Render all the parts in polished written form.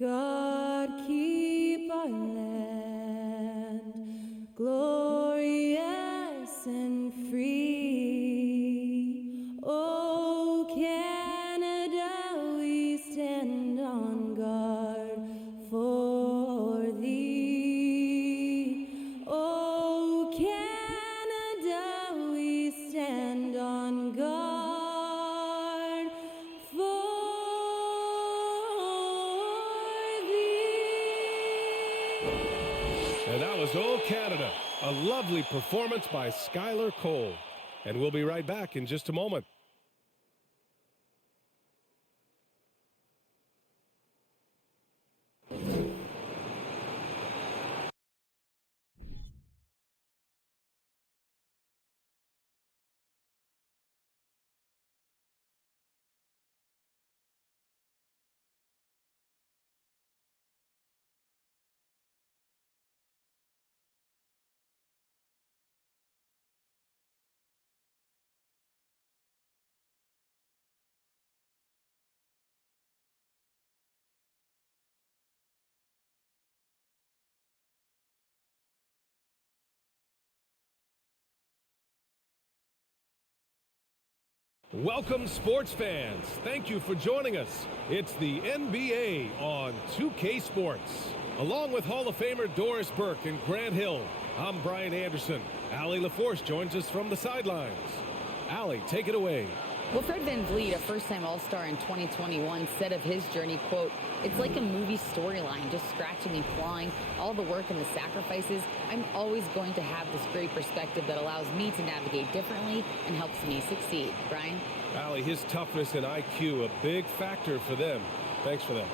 God keep our land glorious and free. Oh, Canada, we stand on guard for thee. Oh, Canada, we stand on guard for And that was Old Canada, a lovely performance by Skylar Cole. And we'll be right back in just a moment. Welcome, sports fans. Thank you for joining us. It's the NBA on 2K Sports. Along with Hall of Famer Doris Burke and Grant Hill, I'm Brian Anderson. Allie LaForce joins us from the sidelines. Allie, take it away. Well, Fred VanVleet, a first-time All-Star in 2021, said of his journey, quote, "It's like a movie storyline, just scratching and clawing, all the work and the sacrifices. I'm always going to have this great perspective that allows me to navigate differently and helps me succeed." Brian? Allie, his toughness and IQ, a big factor for them. Thanks for that.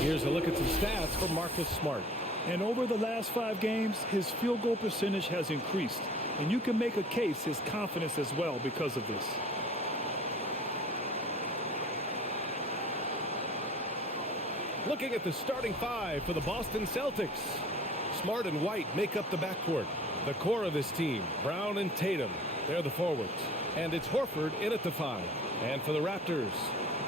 Here's a look at some stats for Marcus Smart. And over the last 5 games, his field goal percentage has increased. And you can make a case his confidence as well because of this. Looking at the starting 5 for the Boston Celtics. Smart and White make up the backcourt. The core of this team, Brown and Tatum, they're the forwards. And it's Horford in at the 5. And for the Raptors,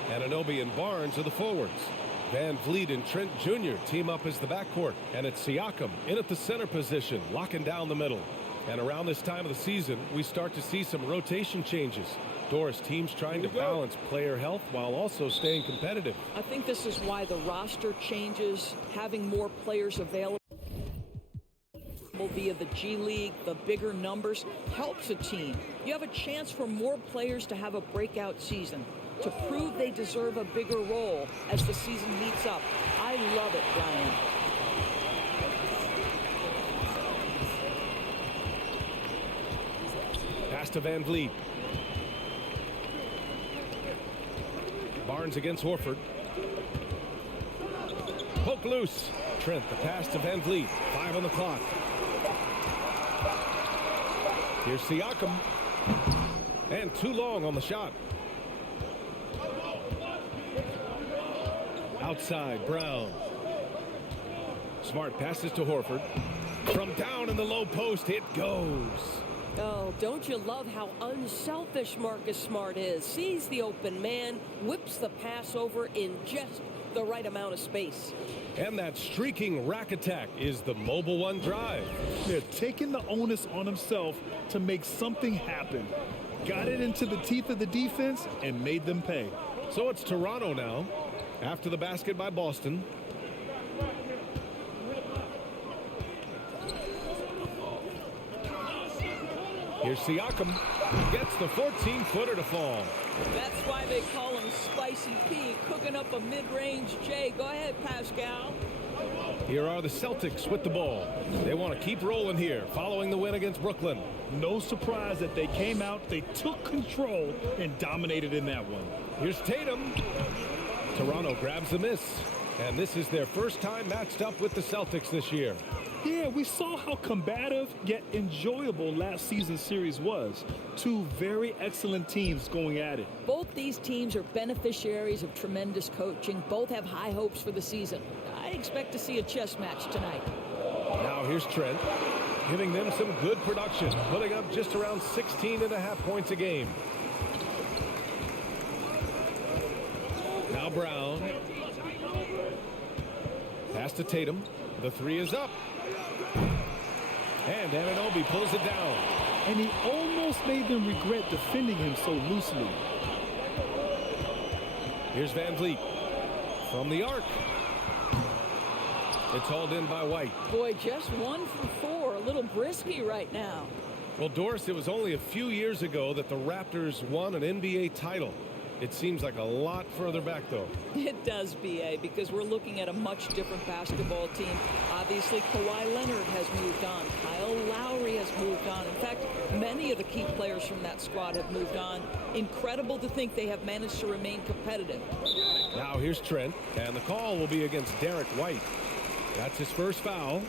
Anunoby and Barnes are the forwards. VanVleet and Trent Jr. team up as the backcourt. And it's Siakam in at the center position, locking down the middle. And around this time of the season, we start to see some rotation changes. Doris, teams trying to balance player health while also staying competitive. I think this is why the roster changes, having more players available via the G League, the bigger numbers, helps a team. You have a chance for more players to have a breakout season, to prove they deserve a bigger role as the season heats up. I love it, Brian. Pass to VanVleet. Barnes against Horford. Poke loose. Trent, the pass to VanVleet. 5 on the clock. Here's Siakam. And too long on the shot. Outside, Brown. Smart passes to Horford. From down in the low post, it goes. Oh, don't you love how unselfish Marcus Smart is? Sees the open man, whips the pass over in just the right amount of space. And that streaking rack attack is the Mobile One drive. They're taking the onus on himself to make something happen. Got it into the teeth of the defense and made them pay. So it's Toronto now, after the basket by Boston. Here's Siakam. Gets the 14-footer to fall. That's why they call him Spicy P, cooking up a mid-range J. Go ahead, Pascal. Here are the Celtics with the ball. They want to keep rolling here, following the win against Brooklyn. No surprise that they came out, they took control, and dominated in that one. Here's Tatum. Toronto grabs the miss. And this is their first time matched up with the Celtics this year. Yeah, we saw how combative yet enjoyable last season's series was. 2 very excellent teams going at it. Both these teams are beneficiaries of tremendous coaching. Both have high hopes for the season. I expect to see a chess match tonight. Now here's Trent, giving them some good production, putting up just around 16.5 points a game. Now Brown. Pass to Tatum. The three is up. And Anunoby pulls it down. And he almost made them regret defending him so loosely. Here's Van Vliet from the arc. It's hauled in by White. Boy, just 1 for 4. A little brisky right now. Well, Doris, it was only a few years ago that the Raptors won an NBA title. It seems like a lot further back, though. It does, B.A., because we're looking at a much different basketball team. Obviously, Kawhi Leonard has moved on. Kyle Lowry has moved on. In fact, many of the key players from that squad have moved on. Incredible to think they have managed to remain competitive. Now here's Trent, and the call will be against Derek White. That's his first foul.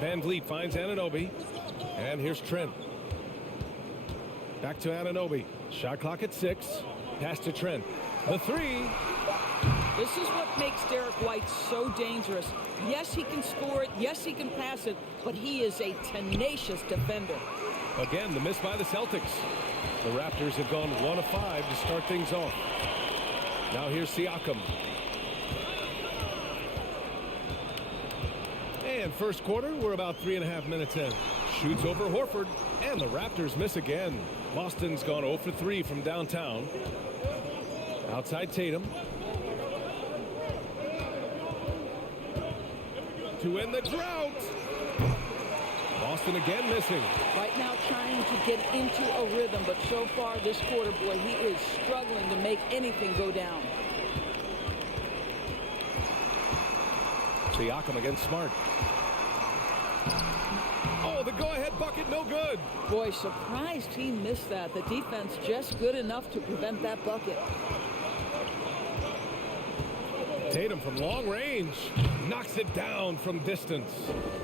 Van Vliet finds Anunoby. And here's Trent. Back to Anunoby. Shot clock at 6. Pass to Trent. The three. This is what makes Derek White so dangerous. Yes, he can score it. Yes, he can pass it. But he is a tenacious defender. Again, the miss by the Celtics. The Raptors have gone 1 of 5 to start things off. Now here's Siakam. And first quarter, we're about 3.5 minutes in. Shoots over Horford, and the Raptors miss again. Boston's gone 0 for 3 from downtown. Outside Tatum. To end the drought. Boston again missing. Right now trying to get into a rhythm, but so far this quarter, boy, he is struggling to make anything go down. Siakam against Smart. Oh, the go-ahead bucket, no good. Boy, surprised he missed that. The defense just good enough to prevent that bucket. Tatum from long range knocks it down from distance.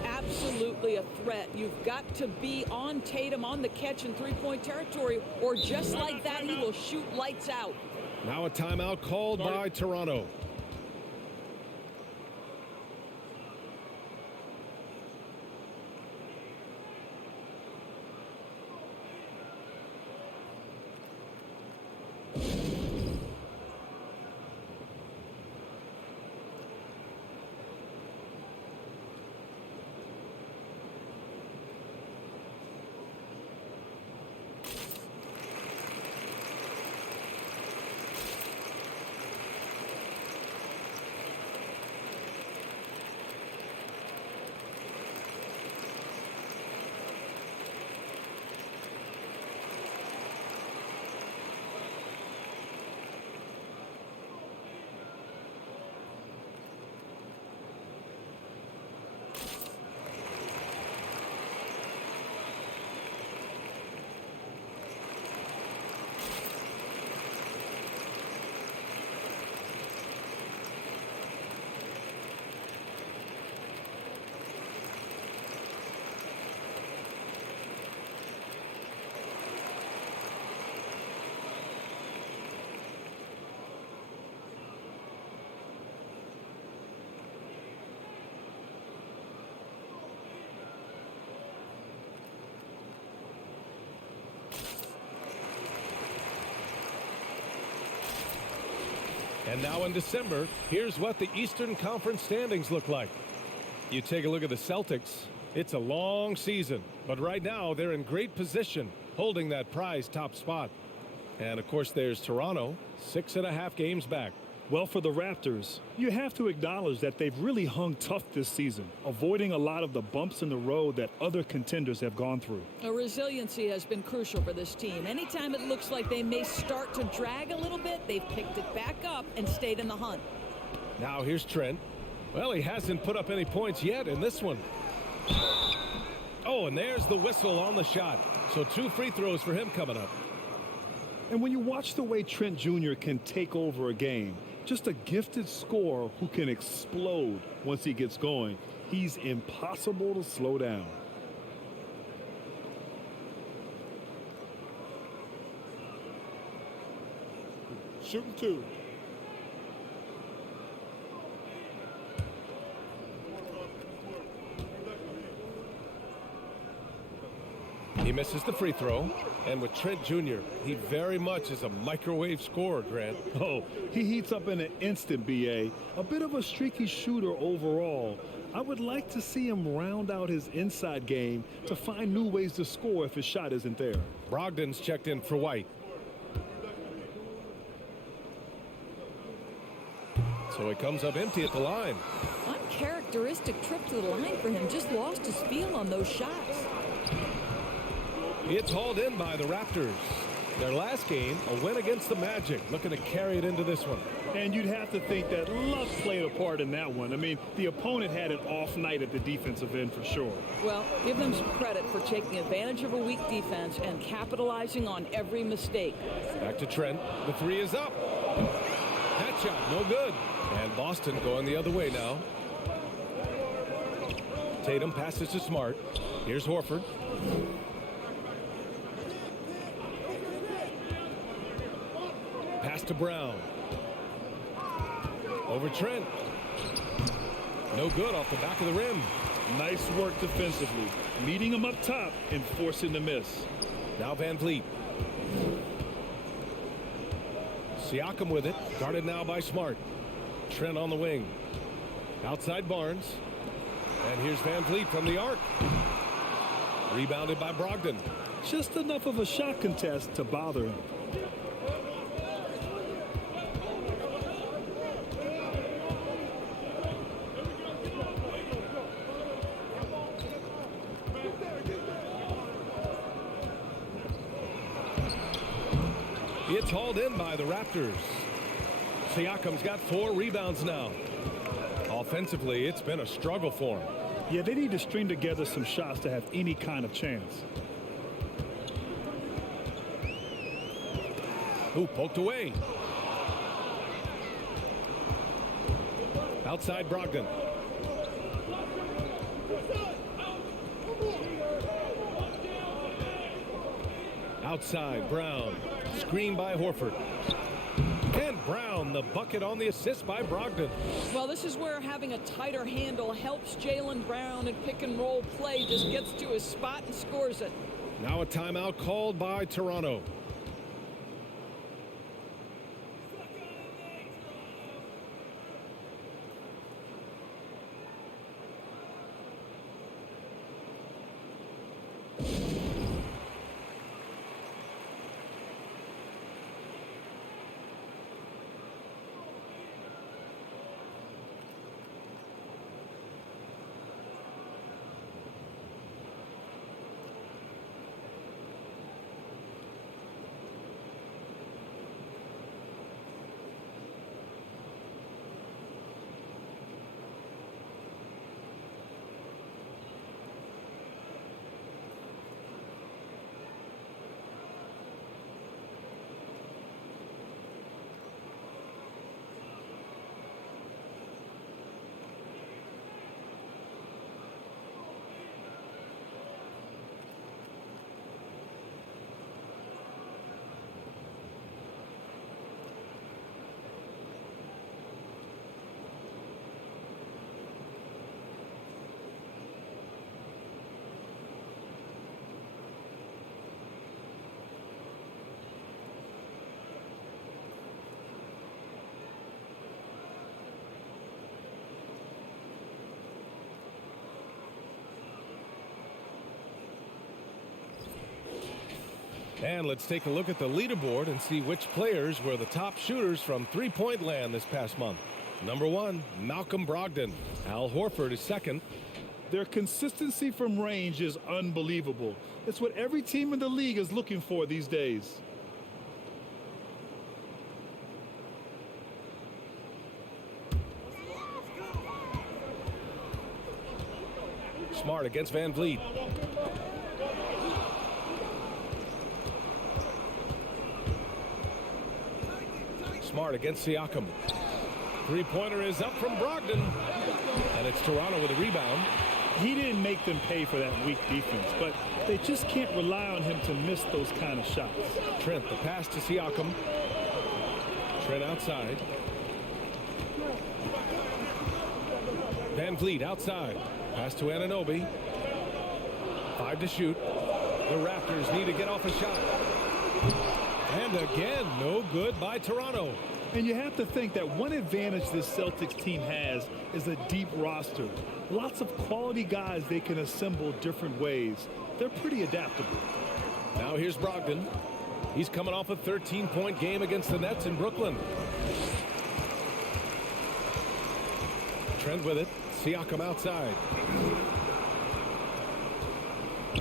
Absolutely a threat. You've got to be on Tatum on the catch in three-point territory, or just like that, he will shoot lights out. Now a timeout called by Toronto. And now in December, here's what the Eastern Conference standings look like. You take a look at the Celtics. It's a long season, but right now they're in great position, holding that prized top spot. And of course, there's Toronto, 6.5 games back. Well, for the Raptors, you have to acknowledge that they've really hung tough this season, avoiding a lot of the bumps in the road that other contenders have gone through. Resiliency has been crucial for this team. Anytime it looks like they may start to drag a little bit, they've picked it back up and stayed in the hunt. Now here's Trent. Well, he hasn't put up any points yet in this one. Oh, and there's the whistle on the shot. So 2 free throws for him coming up. And when you watch the way Trent Jr. can take over a game, just a gifted scorer who can explode once he gets going, he's impossible to slow down. Shooting 2. misses the free throw. And with Trent Jr., he very much is a microwave scorer, Grant. Oh, he heats up in an instant, B.A. A bit of a streaky shooter overall. I would like to see him round out his inside game to find new ways to score if his shot isn't there. Brogdon's checked in for White. So he comes up empty at the line. Uncharacteristic trip to the line for him. Just lost his feel on those shots. It's hauled in by the Raptors. Their last game, a win against the Magic, looking to carry it into this one. And you'd have to think that luck played a part in that one. I mean, the opponent had an off night at the defensive end for sure. Well, give them some credit for taking advantage of a weak defense and capitalizing on every mistake. Back to Trent. The three is up. That shot, no good. And Boston going the other way now. Tatum passes to Smart. Here's Horford. Pass to Brown. Over Trent. No good off the back of the rim. Nice work defensively. Meeting him up top and forcing the miss. Now Van Vliet. Siakam with it. Guarded now by Smart. Trent on the wing. Outside Barnes. And here's Van Vliet from the arc. Rebounded by Brogdon. Just enough of a shot contest to bother him. It's hauled in by the Raptors. Siakam's got 4 rebounds now. Offensively, it's been a struggle for him. Yeah, they need to string together some shots to have any kind of chance. Ooh, poked away. Outside Brogdon. Outside Brown. Screen by Horford. And Brown, the bucket on the assist by Brogdon. Well, this is where having a tighter handle helps Jaylen Brown in pick and roll play. Just gets to his spot and scores it. Now a timeout called by Toronto. And let's take a look at the leaderboard and see which players were the top shooters from three-point land this past month. Number 1, Malcolm Brogdon. Al Horford is second. Their consistency from range is unbelievable. It's what every team in the league is looking for these days. Smart against Van Vliet. Smart against Siakam. Three-pointer is up from Brogdon. And it's Toronto with a rebound. He didn't make them pay for that weak defense, but they just can't rely on him to miss those kind of shots. Trent, the pass to Siakam. Trent outside. Van Vliet outside. Pass to Anunoby. 5 to shoot. The Raptors need to get off a shot. And again, no good by Toronto. And you have to think that one advantage this Celtics team has is a deep roster. Lots of quality guys they can assemble different ways. They're pretty adaptable. Now here's Brogdon. He's coming off a 13-point game against the Nets in Brooklyn. Trent with it. Siakam outside.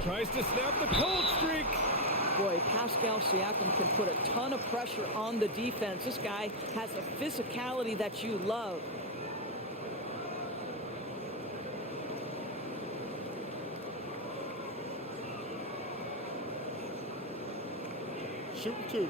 Tries to snap the cold streak. Boy, Pascal Siakam can put a ton of pressure on the defense. This guy has a physicality that you love. Shoot two.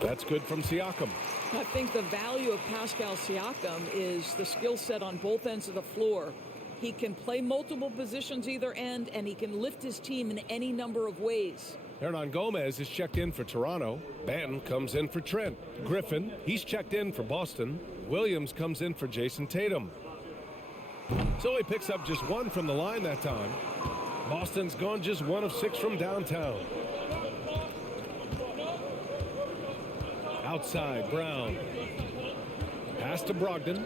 That's good from Siakam. I think the value of Pascal Siakam is the skill set on both ends of the floor. He can play multiple positions either end, and he can lift his team in any number of ways. Hernan Gomez is checked in for Toronto. Banton comes in for Trent. Griffin, he's checked in for Boston. Williams comes in for Jason Tatum. So he picks up just one from the line that time. Boston's gone just 1 of 6 from downtown. Outside, Brown. Pass to Brogdon.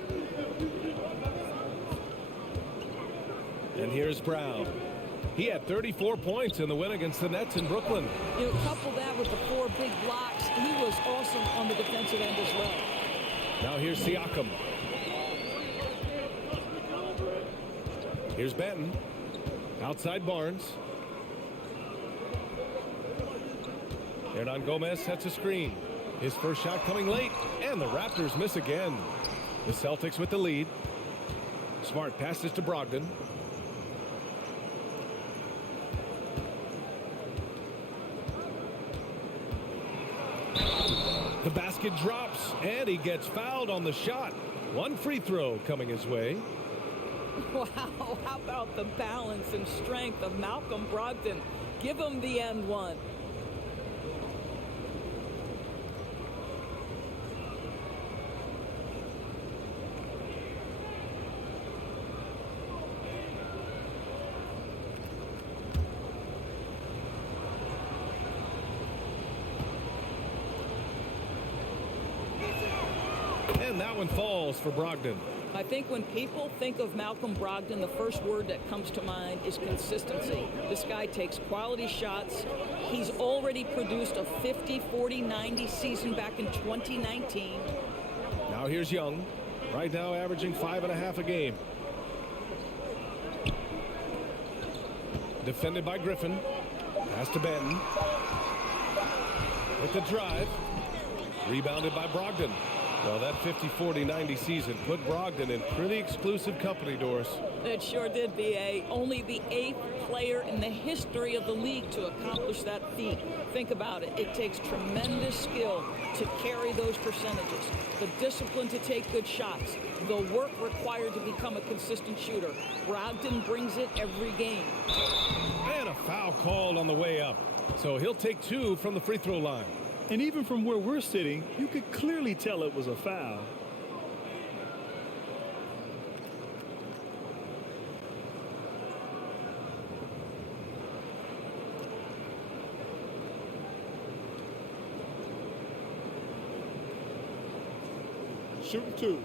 And here's Brown. He had 34 points in the win against the Nets in Brooklyn. You know, couple that with the 4 big blocks. He was awesome on the defensive end as well. Now here's Siakam. Here's Banton. Outside Barnes. Hernan Gomez sets a screen. His first shot coming late, and the Raptors miss again. The Celtics with the lead. Smart passes to Brogdon. The basket drops, and he gets fouled on the shot. One free throw coming his way. Wow, how about the balance and strength of Malcolm Brogdon? Give him the end one. And that one falls for Brogdon. I think when people think of Malcolm Brogdon, the first word that comes to mind is consistency. This guy takes quality shots. He's already produced a 50, 40, 90 season back in 2019. Now here's Young. Right now averaging 5.5 a game. Defended by Griffin. Pass to Banton. With the drive. Rebounded by Brogdon. Well, that 50, 40, 90 season put Brogdon in pretty exclusive company, Doris. It sure did, B.A. Only the 8th player in the history of the league to accomplish that feat. Think about it. It takes tremendous skill to carry those percentages, the discipline to take good shots, the work required to become a consistent shooter. Brogdon brings it every game. And a foul called on the way up. So he'll take 2 from the free throw line. And even from where we're sitting, you could clearly tell it was a foul. Shooting 2.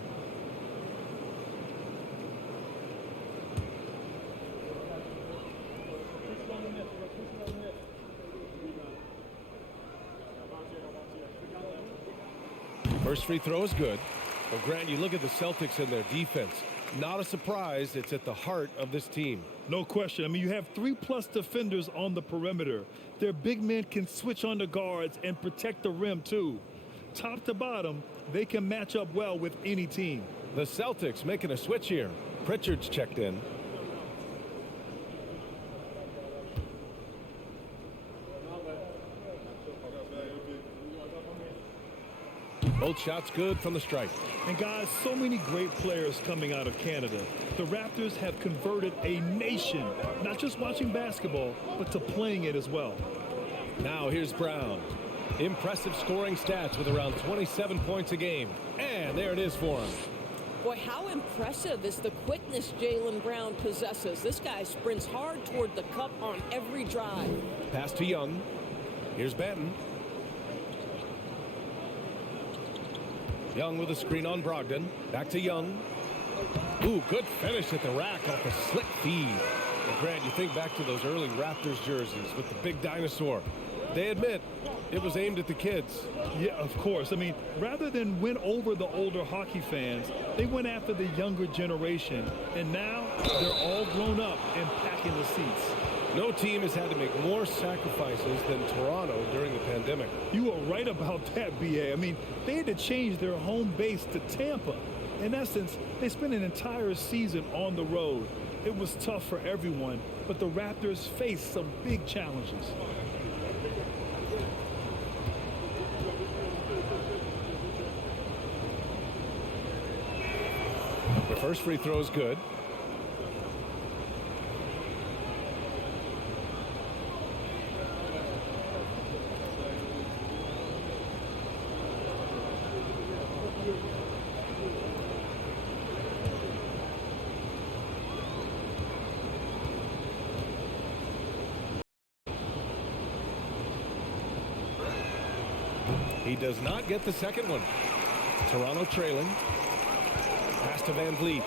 First free throw is good. Well, Grant, you look at the Celtics and their defense. Not a surprise. It's at the heart of this team. No question. I mean, you have 3+ defenders on the perimeter. Their big men can switch on the guards and protect the rim, too. Top to bottom, they can match up well with any team. The Celtics making a switch here. Pritchard's checked in. Both shots good from the strike. And guys, so many great players coming out of Canada. The Raptors have converted a nation, not just watching basketball, but to playing it as well. Now here's Brown. Impressive scoring stats with around 27 points a game. And there it is for him. Boy, how impressive is the quickness Jaylen Brown possesses. This guy sprints hard toward the cup on every drive. Pass to Young. Here's Benton. Young with a screen on Brogdon. Back to Young. Ooh, good finish at the rack off a slick feed. And Grant, you think back to those early Raptors jerseys with the big dinosaur. They admit it was aimed at the kids. Yeah, of course. I mean, rather than win over the older hockey fans, they went after the younger generation. And now they're all grown up and packing the seats. No team has had to make more sacrifices than Toronto during the pandemic. You were right about that, B.A. I mean, they had to change their home base to Tampa. In essence, they spent an entire season on the road. It was tough for everyone, but the Raptors faced some big challenges. The first free throw is good. He does not get the second one. Toronto trailing. Pass to Van Vliet.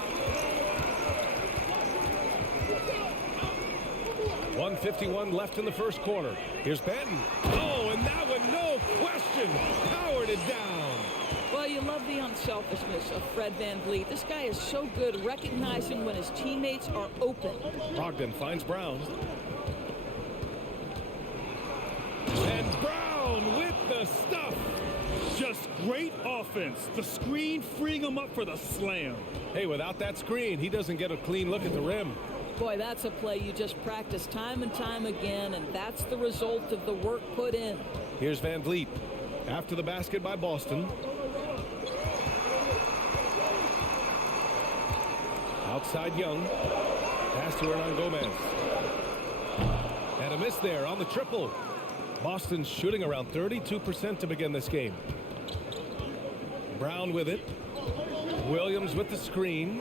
1:51 left in the first quarter. Here's Benton. Oh, and that one, no question, powered it down. Well, you love the unselfishness of Fred Van Vliet. This guy is so good recognizing when his teammates are open. Brogdon finds Brown. And Brown with the stuff. Just great offense. The screen freeing him up for the slam. Hey, without that screen, he doesn't get a clean look at the rim. Boy, that's a play you just practice time and time again, and that's the result of the work put in. Here's Van Vliet. After the basket by Boston. Outside Young. Pass to Hernan Gomez. And a miss there on the triple. Boston's shooting around 32% to begin this game. Brown with it. Williams with the screen.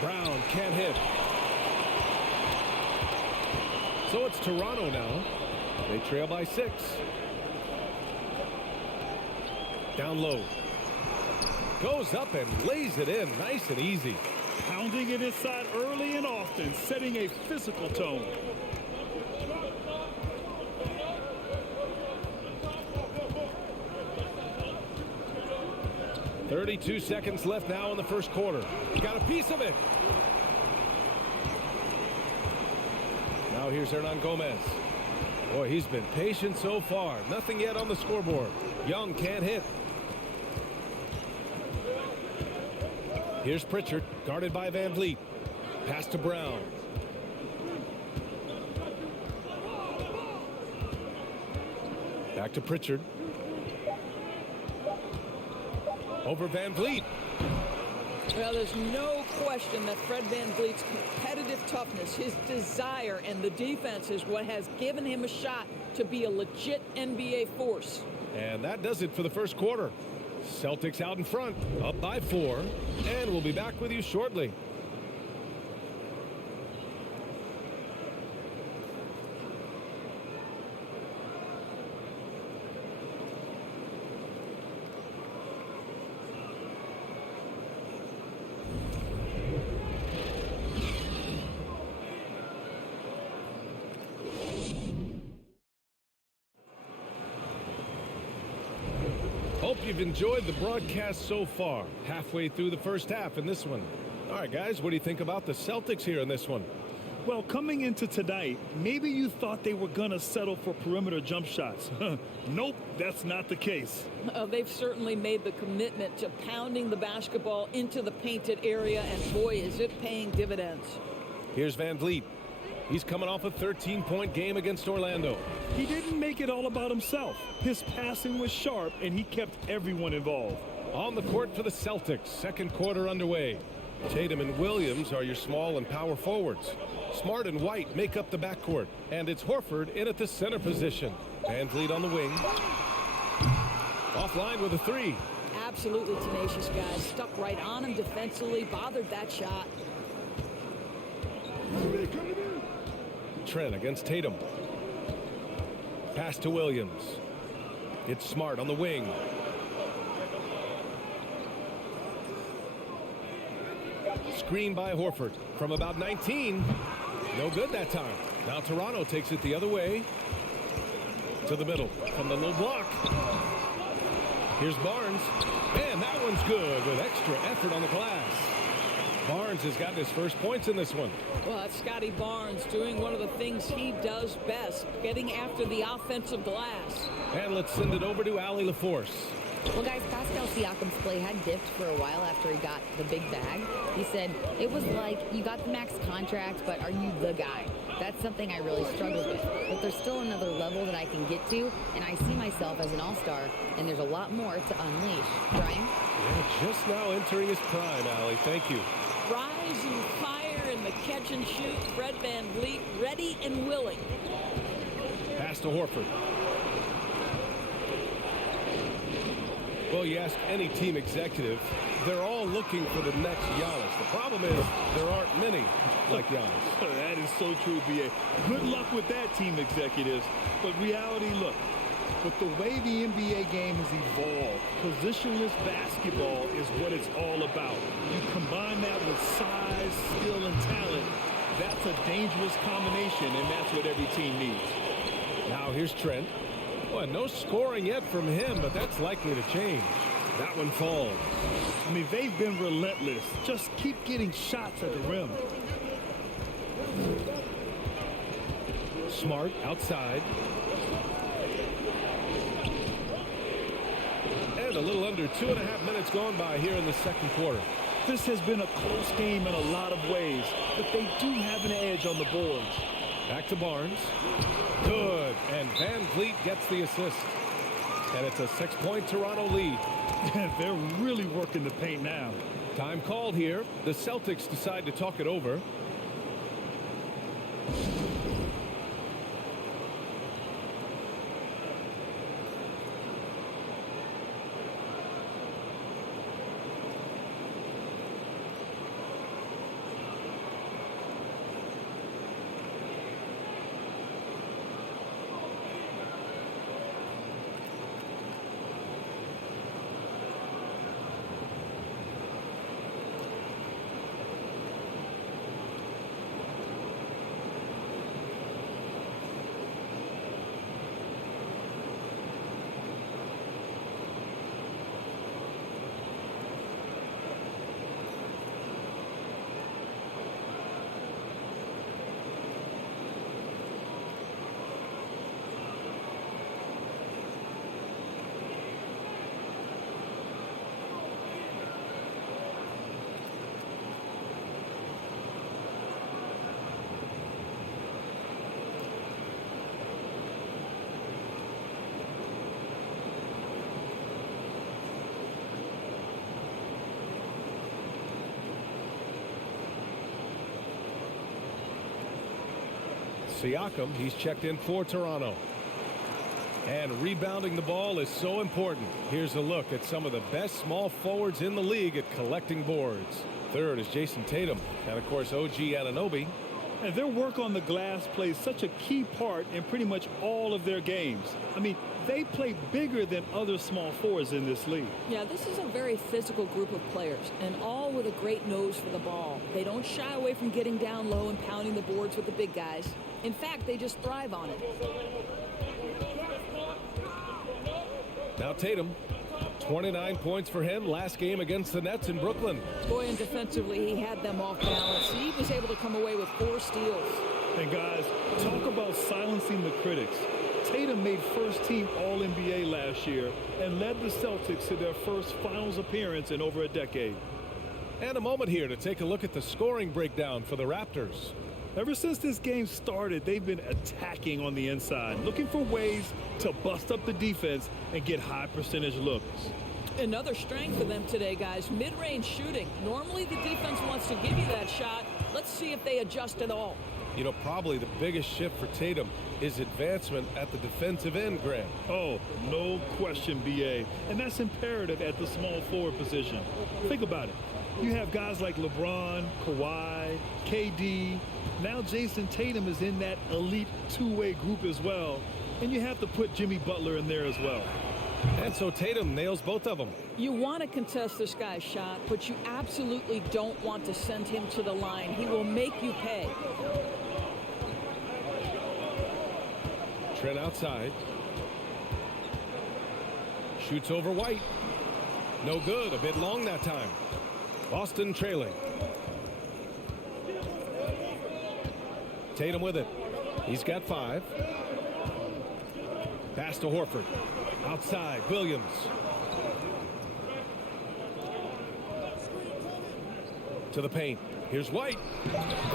Brown can't hit. So it's Toronto now. They trail by 6. Down low. Goes up and lays it in nice and easy. Pounding it inside early and often, setting a physical tone. .32 seconds left now in the first quarter. Got a piece of it. Now here's Hernan Gomez. Boy, he's been patient so far. Nothing yet on the scoreboard. Young can't hit. Here's Pritchard, guarded by Van Vliet. Pass to Brown. Back to Pritchard. Over Van Vliet. Well, there's no question that Fred Van Vliet's competitive toughness, his desire, and the defense is what has given him a shot to be a legit NBA force. And that does it for the first quarter. Celtics out in front, up by 4, and we'll be back with you shortly. Hope you've enjoyed the broadcast so far. Halfway through the first half in this one. All right, guys, what do you think about the Celtics here in this one? Well, coming into tonight, maybe you thought they were going to settle for perimeter jump shots. Nope, that's not the case. They've certainly made the commitment to pounding the basketball into the painted area, and boy, is it paying dividends. Here's Van Vliet. He's coming off a 13-point game against Orlando. He didn't make it all about himself. His passing was sharp, and he kept everyone involved. On the court for the Celtics, second quarter underway. Tatum and Williams are your small and power forwards. Smart and White make up the backcourt, and it's Horford in at the center position. Van Vliet on the wing. Offline with a three. Absolutely tenacious guy. Stuck right on him defensively. Bothered that shot. Trent against Tatum. Pass to Williams. It's Smart on the wing. Screen by Horford from about 19. No good that time. Now Toronto takes it the other way. To the middle from the low block. Here's Barnes. And that one's good with extra effort on the glass. Barnes has gotten his first points in this one. Well, that's Scotty Barnes doing one of the things he does best, getting after the offensive glass. And let's send it over to Allie LaForce. Well, guys, Pascal Siakam's play had dipped for a while after he got the big bag. He said, it was like, you got the max contract, but are you the guy? That's something I really struggled with. But there's still another level that I can get to, and I see myself as an all-star, and there's a lot more to unleash. Brian? Yeah, just now entering his prime, Allie. Thank you. Rising fire in the catch and shoot. Fred Van Vliet ready and willing. Pass to Horford. Well, you ask any team executive, they're all looking for the next Giannis. The problem is there aren't many like Giannis. That is so true, B.A. Good luck with that, team executives. But reality, look, with the way the NBA game has evolved, positionless basketball is what it's all about. You combine that with size, skill, and talent. That's a dangerous combination, and that's what every team needs. Now here's Trent. Well, no scoring yet from him, but that's likely to change. That one falls. I mean, they've been relentless. Just keep getting shots at the rim. Smart outside. And a little under 2.5 minutes gone by here in the second quarter. This has been a close game in a lot of ways, but they do have an edge on the boards. Back to Barnes. Good. And Van Vliet gets the assist. And it's a 6-point Toronto lead. They're really working the paint now. Time called here. The Celtics decide to talk it over. Siakam, he's checked in for Toronto. And rebounding the ball is so important. Here's a look at some of the best small forwards in the league at collecting boards. Third is Jason Tatum. And, of course, OG Anunoby. And their work on the glass plays such a key part in pretty much all of their games. I mean, they play bigger than other small forwards in this league. Yeah, this is a very physical group of players, and all with a great nose for the ball. They don't shy away from getting down low and pounding the boards with the big guys. In fact, they just thrive on it. Now Tatum, 29 points for him last game against the Nets in Brooklyn. Boy, and defensively, he had them off balance. He was able to come away with 4 steals. And guys, talk about silencing the critics. Tatum made first-team All-NBA last year and led the Celtics to their first finals appearance in over a decade. And a moment here to take a look at the scoring breakdown for the Raptors. Ever since this game started, they've been attacking on the inside, looking for ways to bust up the defense and get high percentage looks. Another strength for them today, guys, mid-range shooting. Normally the defense wants to give you that shot. Let's see if they adjust at all. You know, probably the biggest shift for Tatum is advancement at the defensive end, Grant. Oh, no question, BA. And that's imperative at the small forward position. Think about it. You have guys like LeBron, Kawhi, KD. Now Jason Tatum is in that elite two-way group as well. And you have to put Jimmy Butler in there as well. And so Tatum nails both of them. You want to contest this guy's shot, but you absolutely don't want to send him to the line. He will make you pay. Trent outside. Shoots over White. No good. A bit long that time. Boston trailing. Tatum with it. He's got 5. Pass to Horford. Outside. Williams. To the paint. Here's White.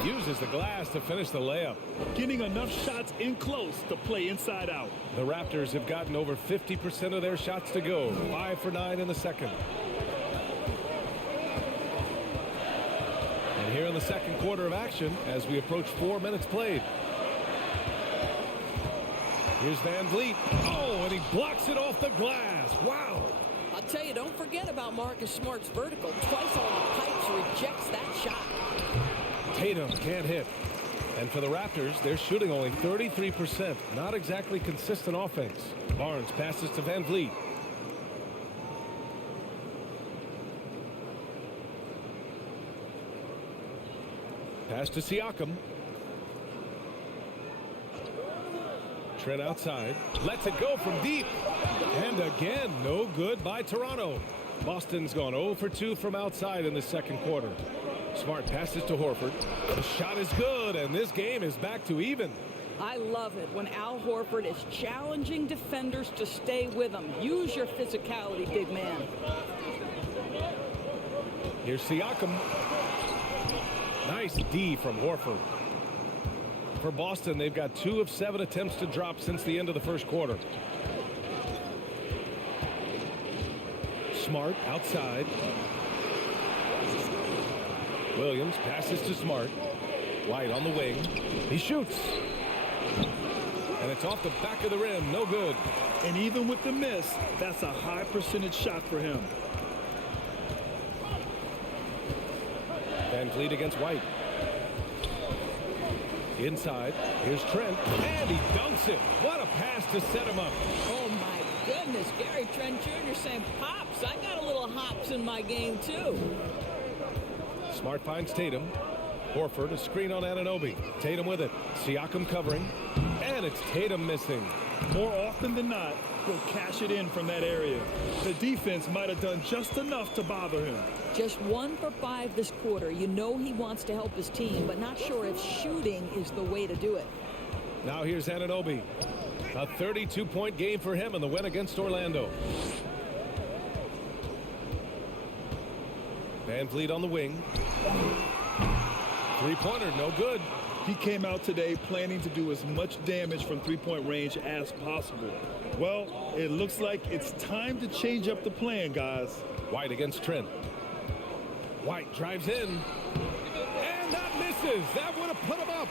Uses the glass to finish the layup. Getting enough shots in close to play inside out. The Raptors have gotten over 50% of their shots to go. 5 for 9 in the second. And here in the second quarter of action as we approach 4 minutes played. Here's Van Vliet. Oh, and he blocks it off the glass. Wow. I'll tell you, don't forget about Marcus Smart's vertical. Twice on the pipes, rejects that shot. Tatum can't hit. And for the Raptors, they're shooting only 33%. Not exactly consistent offense. Barnes passes to Van Vliet. Pass to Siakam. Trent outside. Lets it go from deep. And again, no good by Toronto. Boston's gone 0 for 2 from outside in the second quarter. Smart passes to Horford. The shot is good, and this game is back to even. I love it when Al Horford is challenging defenders to stay with him. Use your physicality, big man. Here's Siakam. Nice D from Horford. For Boston, they've got 2 of 7 attempts to drop since the end of the first quarter. Smart outside. Williams passes to Smart. White on the wing. He shoots. And it's off the back of the rim. No good. And even with the miss, that's a high percentage shot for him. Van Vliet against White. Inside. Here's Trent. And he dunks it. What a pass to set him up. Oh, my goodness. Gary Trent Jr. saying, Pops, I got a little hops in my game, too. Smart finds Tatum. Horford, a screen on Anunoby. Tatum with it. Siakam covering. And it's Tatum missing. More often than not, he'll cash it in from that area. The defense might have done just enough to bother him. Just 1 for 5 this quarter. You know he wants to help his team, but not sure if shooting is the way to do it. Now here's Anunoby. A 32-point game for him in the win against Orlando. Van Vliet on the wing. Three-pointer, no good. He came out today planning to do as much damage from three-point range as possible. Well, it looks like it's time to change up the plan, guys. White against Trent. White drives in. And that misses. That would have put him up.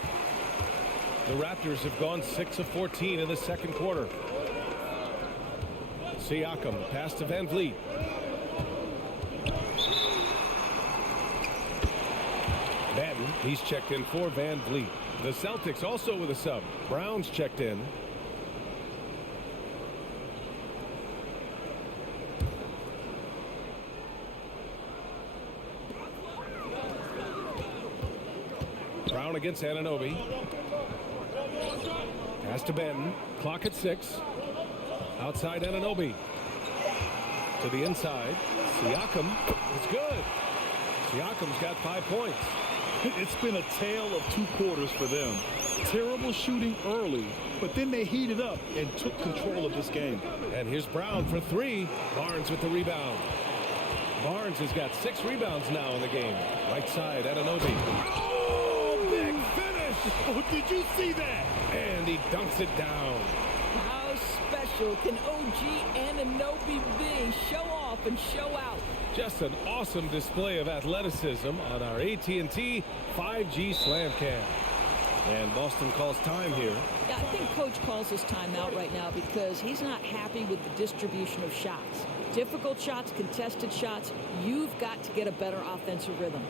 The Raptors have gone 6 of 14 in the second quarter. Siakam, pass to Van Vliet. Madden, he's checked in for Van Vliet. The Celtics also with a sub. Brown's checked in. Brown against Anunoby. Pass to Benton. Clock at 6. Outside Anunoby. To the inside. Siakam. It's good. Siakam's got 5 points. It's been a tale of 2 quarters for them. Terrible shooting early, but then they heated up and took control of this game. And here's Brown for 3. Barnes with the rebound. Barnes has got 6 rebounds now in the game. Right side, Anunoby. Oh, big finish! Oh, did you see that? And he dunks it down. How special can OG Anunoby be? Show off and show out. Just an awesome display of athleticism on our AT&T 5G Slam Cam. And Boston calls time here. Yeah, I think Coach calls this timeout right now because he's not happy with the distribution of shots. Difficult shots, contested shots. You've got to get a better offensive rhythm.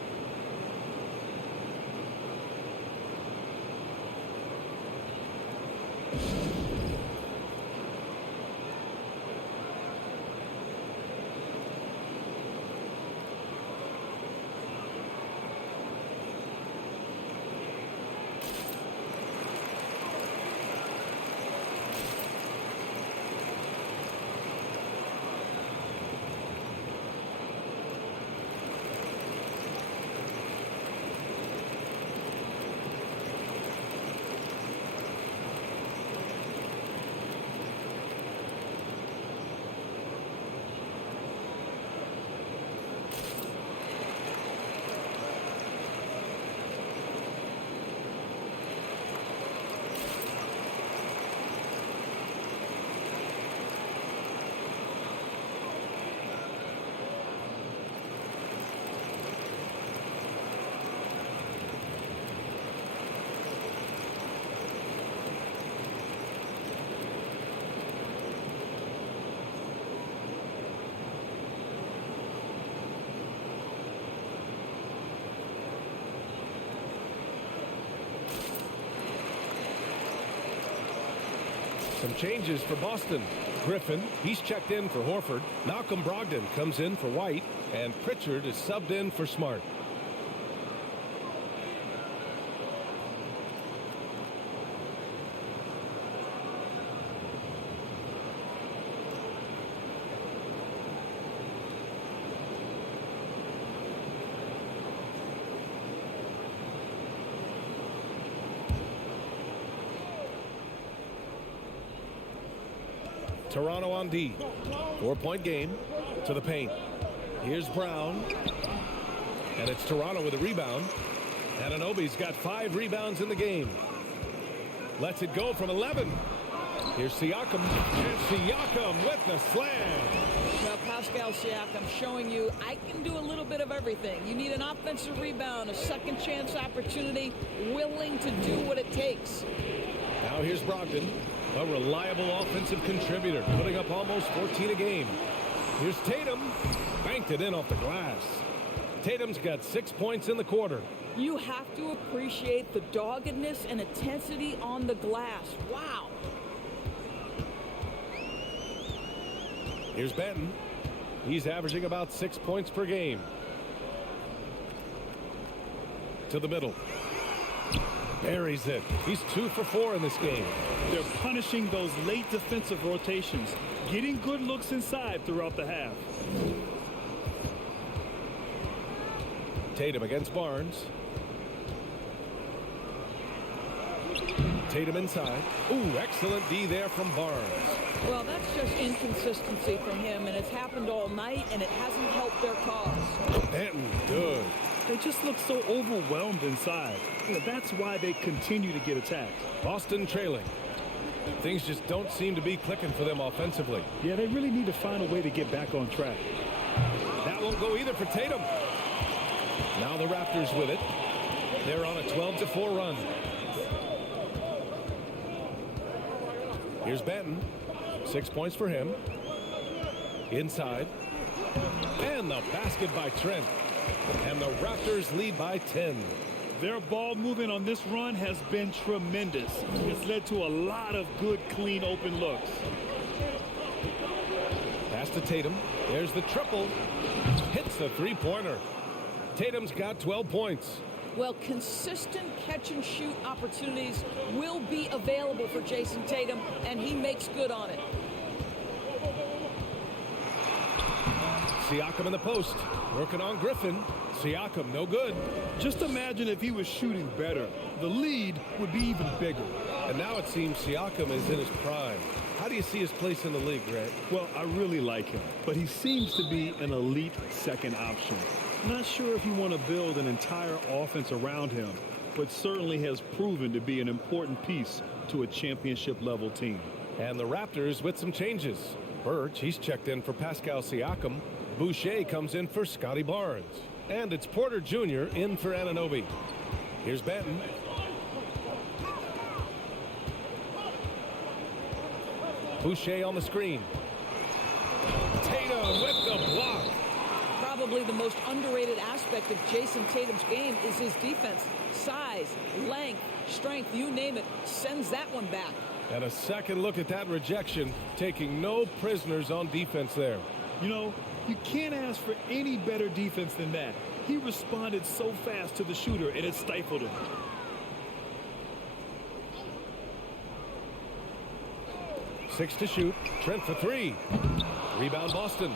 Some changes for Boston. Griffin, he's checked in for Horford. Malcolm Brogdon comes in for White. And Pritchard is subbed in for Smart. Toronto on D. 4-point game to the paint. Here's Brown. And it's Toronto with a rebound. Anunoby's got 5 rebounds in the game. Lets it go from 11. Here's Siakam. And Siakam with the slam. Now, Pascal Siakam showing you I can do a little bit of everything. You need an offensive rebound, a second chance opportunity, willing to do what it takes. Now here's Brogdon, a reliable offensive contributor, putting up almost 14 a game. Here's Tatum, banked it in off the glass. Tatum's got 6 points in the quarter. You have to appreciate the doggedness and intensity on the glass. Wow. Here's Benton. He's averaging about 6 points per game. To the middle. Buries it. He's 2 for 4 in this game. They're punishing those late defensive rotations, getting good looks inside throughout the half. Tatum against Barnes. Tatum inside. Ooh, excellent D there from Barnes. Well, that's just inconsistency from him, and it's happened all night, and it hasn't helped their cause. Benton, good. They just look so overwhelmed inside. That's why they continue to get attacked. Boston trailing. Things just don't seem to be clicking for them offensively. Yeah, they really need to find a way to get back on track. That won't go either for Tatum. Now the Raptors with it. They're on a 12-4 run. Here's Benton. 6 points for him. Inside. And the basket by Trent. And the Raptors lead by 10. Their ball movement on this run has been tremendous. It's led to a lot of good, clean, open looks. Pass to Tatum. There's the triple. Hits the three-pointer. Tatum's got 12 points. Well, consistent catch-and-shoot opportunities will be available for Jason Tatum, and he makes good on it. Siakam in the post. Working on Griffin. Siakam, no good. Just imagine if he was shooting better. The lead would be even bigger. And now it seems Siakam is in his prime. How do you see his place in the league, Grant? Well, I really like him, but he seems to be an elite second option. Not sure if you want to build an entire offense around him, but certainly has proven to be an important piece to a championship-level team. And the Raptors with some changes. Birch, he's checked in for Pascal Siakam. Boucher comes in for Scotty Barnes. And it's Porter Jr. in for Anunoby. Here's Benton. Boucher on the screen. Tatum with the block. Probably the most underrated aspect of Jason Tatum's game is his defense. Size, length, strength, you name it, sends that one back. And a second look at that rejection, taking no prisoners on defense there. You know, you can't ask for any better defense than that. He responded so fast to the shooter, and it stifled him. Six to shoot. Trent for three. Rebound Boston.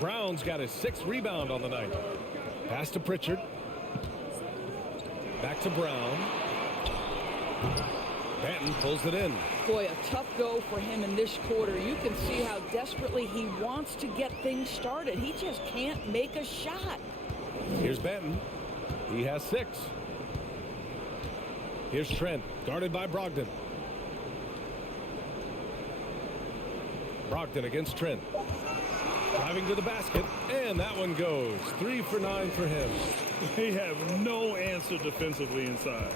Brown's got his sixth rebound on the night. Pass to Pritchard. Back to Brown. Banton pulls it in. Boy, a tough go for him in this quarter. You can see how desperately he wants to get things started. He just can't make a shot. Here's Banton. He has six. Here's Trent, guarded by Brogdon. Brogdon against Trent. Driving to the basket, and that one goes. 3 for 9 for him. They have no answer defensively inside.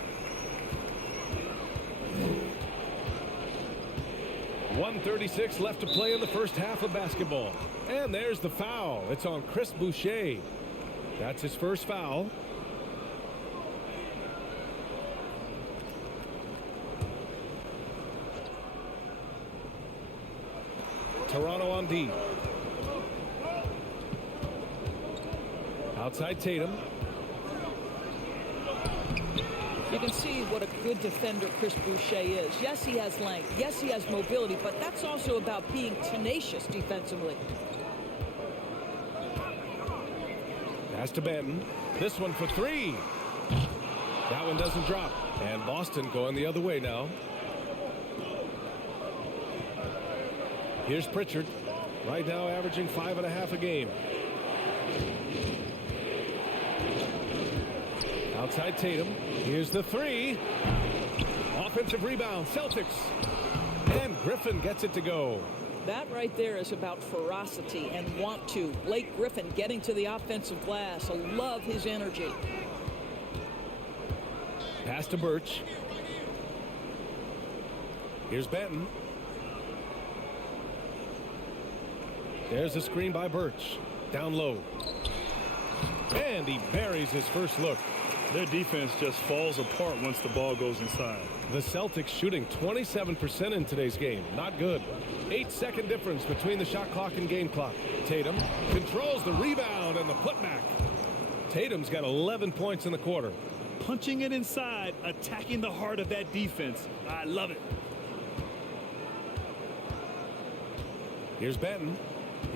1:36 left to play in the first half of basketball. And there's the foul. It's on Chris Boucher. That's his first foul. Toronto on D. Outside Tatum. You can see what a good defender Chris Boucher is. Yes, he has length. Yes, he has mobility, but that's also about being tenacious defensively. Pass to Banton. This one for three. That one doesn't drop. And Boston going the other way now. Here's Pritchard. Right now averaging 5.5 a game. Outside Tatum. Here's the three. Offensive rebound. Celtics. And Griffin gets it to go. That right there is about ferocity and want to. Blake Griffin getting to the offensive glass. I love his energy. Pass to Birch. Here's Banton. There's a screen by Birch. Down low. And he buries his first look. Their defense just falls apart once the ball goes inside. The Celtics shooting 27% in today's game. Not good. 8-second difference between the shot clock and game clock. Tatum controls the rebound and the putback. Tatum's got 11 points in the quarter. Punching it inside, attacking the heart of that defense. I love it. Here's Banton.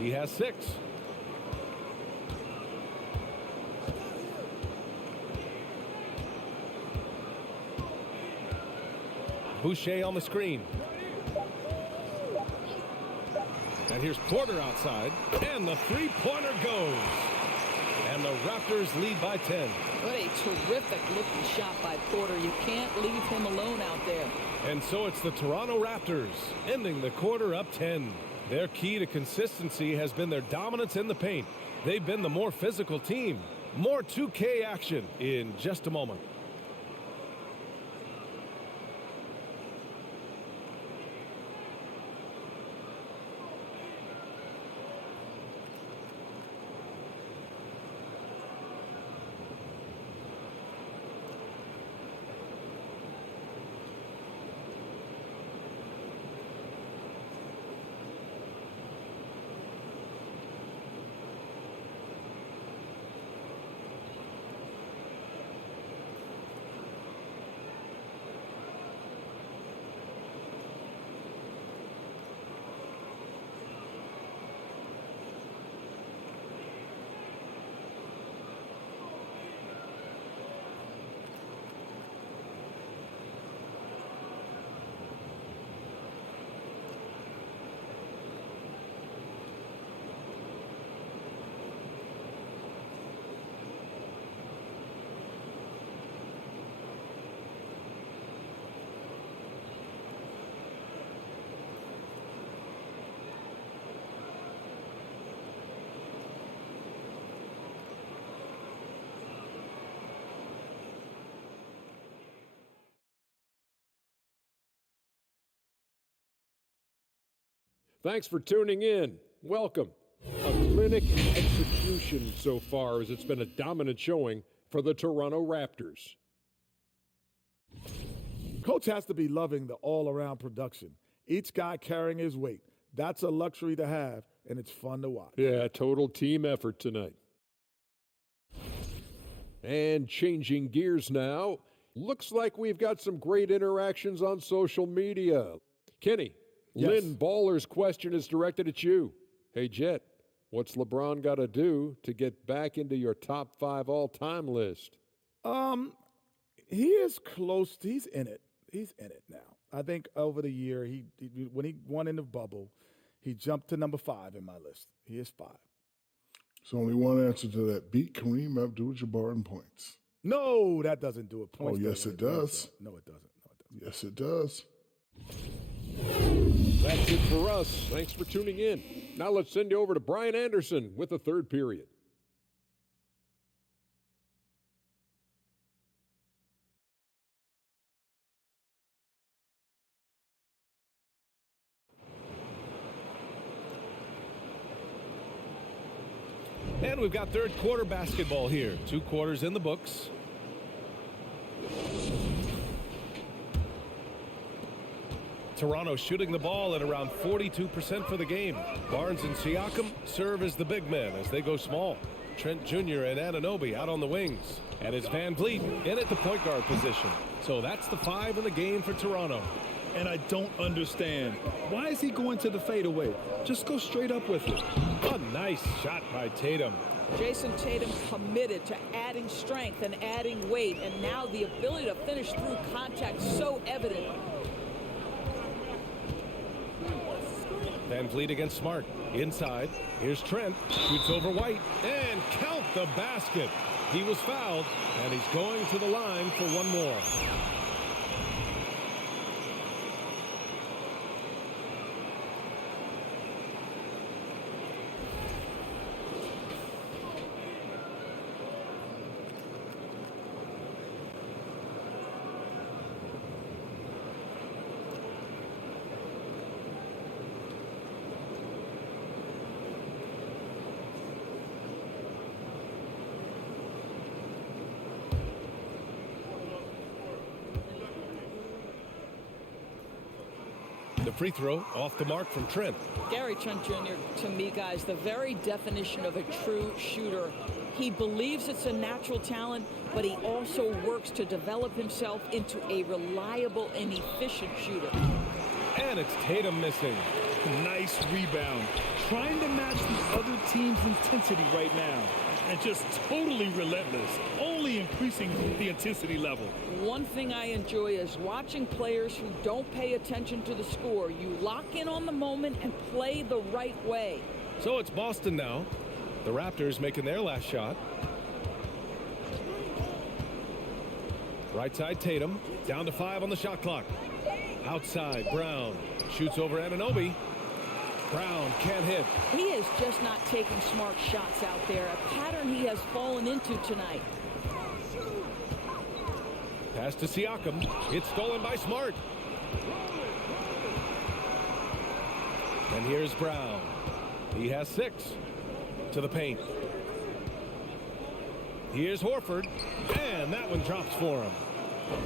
He has 6. Boucher on the screen. And here's Porter outside. And the three-pointer goes. And the Raptors lead by 10. What a terrific looking shot by Porter. You can't leave him alone out there. And so it's the Toronto Raptors ending the quarter up 10. Their key to consistency has been their dominance in the paint. They've been the more physical team. More 2K action in just a moment. Thanks for tuning in. Welcome. A clinic execution so far, as it's been a dominant showing for the Toronto Raptors. Coach has to be loving the all-around production. Each guy carrying his weight. That's a luxury to have, and it's fun to watch. Yeah, total team effort tonight. And changing gears now, looks like we've got some great interactions on social media. Kenny, Yes. Lynn Baller's question is directed at you. Hey, Jet, what's LeBron got to do to get back into your top 5 all-time list? He is close. He's in it. He's in it now. I think over the year, when he won in the bubble, he jumped to number 5 in my list. He is 5. There's only one answer to that. Beat Kareem Abdul-Jabbar in points. No, that doesn't do it. Points yes, doesn't it do does. No, it doesn't. No, it doesn't. Yes, it does. That's it for us. Thanks for tuning in. Now let's send you over to Brian Anderson with the third period. And we've got third quarter basketball here. 2 quarters in the books. Toronto shooting the ball at around 42% for the game. Barnes and Siakam serve as the big men as they go small. Trent Jr. and Anunoby out on the wings. And it's Van Vliet in at the point guard position. So that's the 5 in the game for Toronto. And I don't understand. Why is he going to the fadeaway? Just go straight up with it. A nice shot by Tatum. Jason Tatum committed to adding strength and adding weight, and now the ability to finish through contact so evident. Van Vliet against Smart. Inside. Here's Trent. Shoots over White. And count the basket. He was fouled, and he's going to the line for one more. The free throw off the mark from Trent. Gary Trent Jr., to me, guys, the very definition of a true shooter. He believes it's a natural talent, but he also works to develop himself into a reliable and efficient shooter. And it's Tatum missing. Nice rebound. Trying to match the other team's intensity right now. And just totally relentless. Only increasing the intensity level. One thing I enjoy is watching players who don't pay attention to the score. You lock in on the moment and play the right way. So it's Boston now. The Raptors making their last shot. Right side Tatum. Down to 5 on the shot clock. Outside Brown. Shoots over Anunoby. Brown can't hit. He is just not taking smart shots out there, a pattern he has fallen into tonight. Pass to Siakam. It's stolen by Smart. And here's Brown. He has 6 to the paint. Here's Horford. And that one drops for him.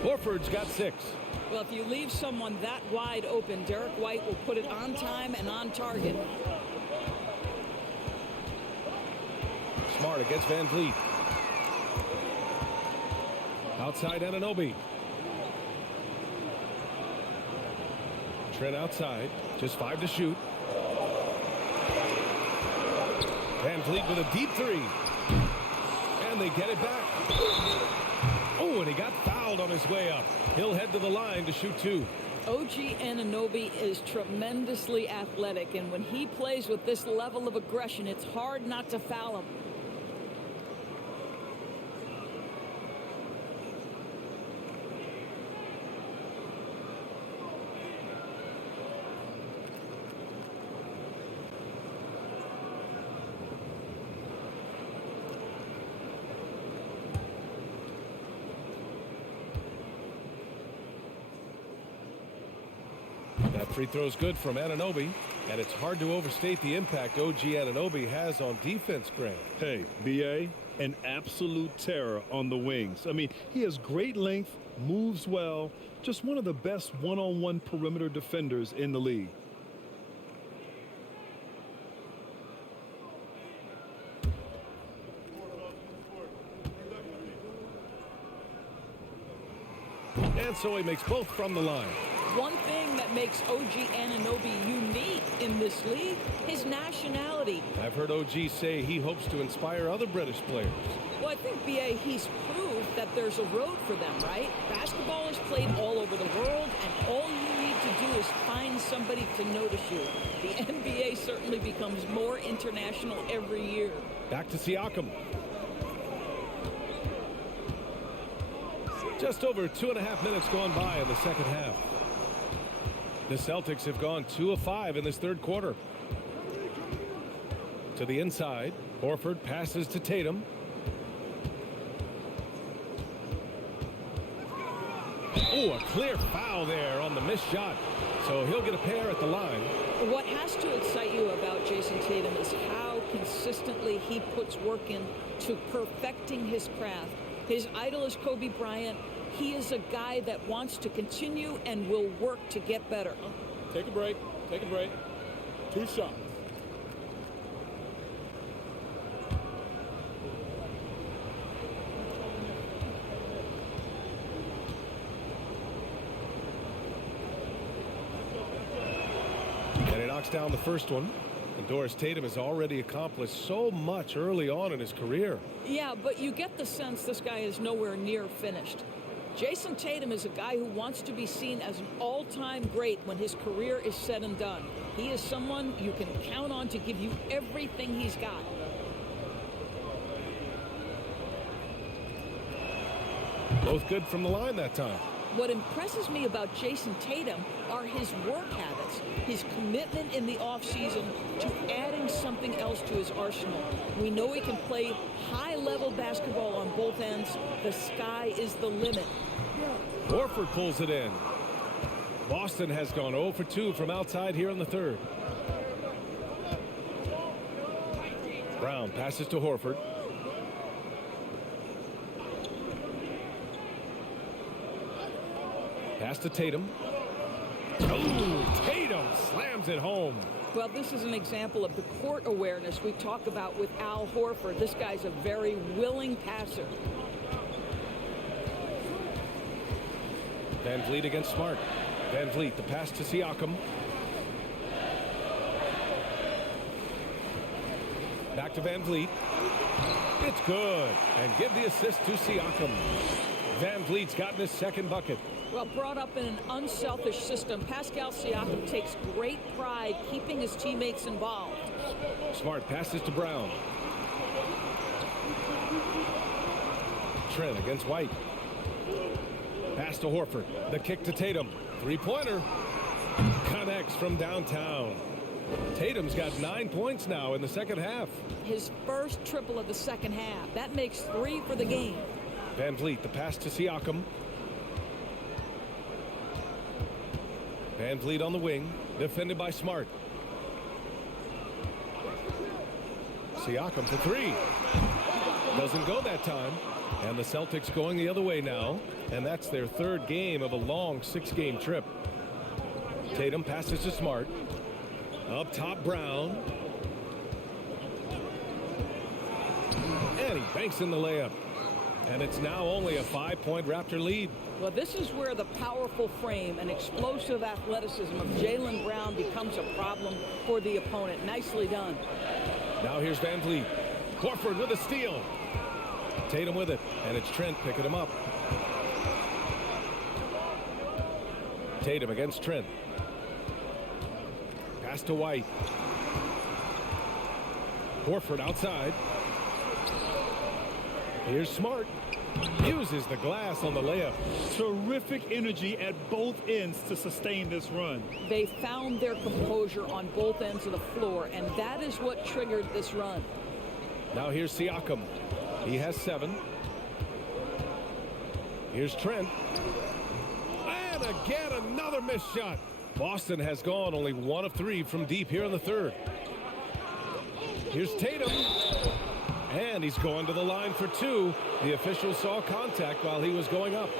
Horford's got 6. Well, if you leave someone that wide open, Derek White will put it on time and on target. Smart against Van Vliet. Outside Anunoby. Trent outside. Just 5 to shoot. Van Vliet with a deep 3. And they get it back. Oh, and he got fouled on his way up. He'll head to the line to shoot 2. OG Anunoby is tremendously athletic, and when he plays with this level of aggression, it's hard not to foul him. That free throw's good from Anunoby. And it's hard to overstate the impact OG Anunoby has on defense, Grant. Hey, B.A., an absolute terror on the wings. I mean, he has great length, moves well, just one of the best one-on-one perimeter defenders in the league. And so he makes both from the line. One thing that makes OG Anunoby unique in this league, his nationality. I've heard OG say he hopes to inspire other British players. Well, I think, B.A., he's proved that there's a road for them, right? Basketball is played all over the world, and all you need to do is find somebody to notice you. The NBA certainly becomes more international every year. Back to Siakam. Just over 2.5 minutes gone by in the second half. The Celtics have gone 2 of 5 in this third quarter. To the inside, Horford passes to Tatum. Oh, a clear foul there on the missed shot. So he'll get a pair at the line. What has to excite you about Jason Tatum is how consistently he puts work in to perfecting his craft. His idol is Kobe Bryant. He is a guy that wants to continue and will work to get better. Take a break. Take a break. 2 shots. And he knocks down the first one. And Doris Tatum has already accomplished so much early on in his career. Yeah, but you get the sense this guy is nowhere near finished. Jason Tatum is a guy who wants to be seen as an all-time great when his career is said and done. He is someone you can count on to give you everything he's got. Both good from the line that time. What impresses me about Jason Tatum are his work habits, his commitment in the offseason to adding something else to his arsenal. We know he can play high-level basketball on both ends. The sky is the limit. Horford pulls it in. Boston has gone 0 for 2 from outside here in the third. Brown passes to Horford. Pass to Tatum. Oh, Tatum slams it home. Well, this is an example of the court awareness we talk about with Al Horford. This guy's a very willing passer. Van Vliet against Smart. Van Vliet, the pass to Siakam. Back to Van Vliet. It's good. And give the assist to Siakam. Van Vliet's gotten his second bucket. Well, brought up in an unselfish system, Pascal Siakam takes great pride keeping his teammates involved. Smart passes to Brown. Trent against White. Pass to Horford. The kick to Tatum. Three-pointer. Connects from downtown. Tatum's got 9 points now in the second half. His first triple of the second half. That makes 3 for the game. Van Vliet, the pass to Siakam. Van Vliet on the wing, defended by Smart. Siakam for 3. Doesn't go that time. And the Celtics going the other way now. And that's their third game of a long 6-game trip. Tatum passes to Smart. Up top, Brown. And he banks in the layup. And it's now only a 5-point Raptor lead. Well, this is where the powerful frame and explosive athleticism of Jaylen Brown becomes a problem for the opponent. Nicely done. Now here's Van Vliet. Horford with a steal. Tatum with it, and it's Trent picking him up. Tatum against Trent. Pass to White. Horford outside. Here's Smart. Uses the glass on the layup. Terrific energy at both ends to sustain this run. They found their composure on both ends of the floor, and that is what triggered this run. Now here's Siakam. He has 7. Here's Trent. And again, another missed shot. Boston has gone only 1 of 3 from deep here in the third. Here's Tatum. And he's going to the line for 2. The official saw contact while he was going up.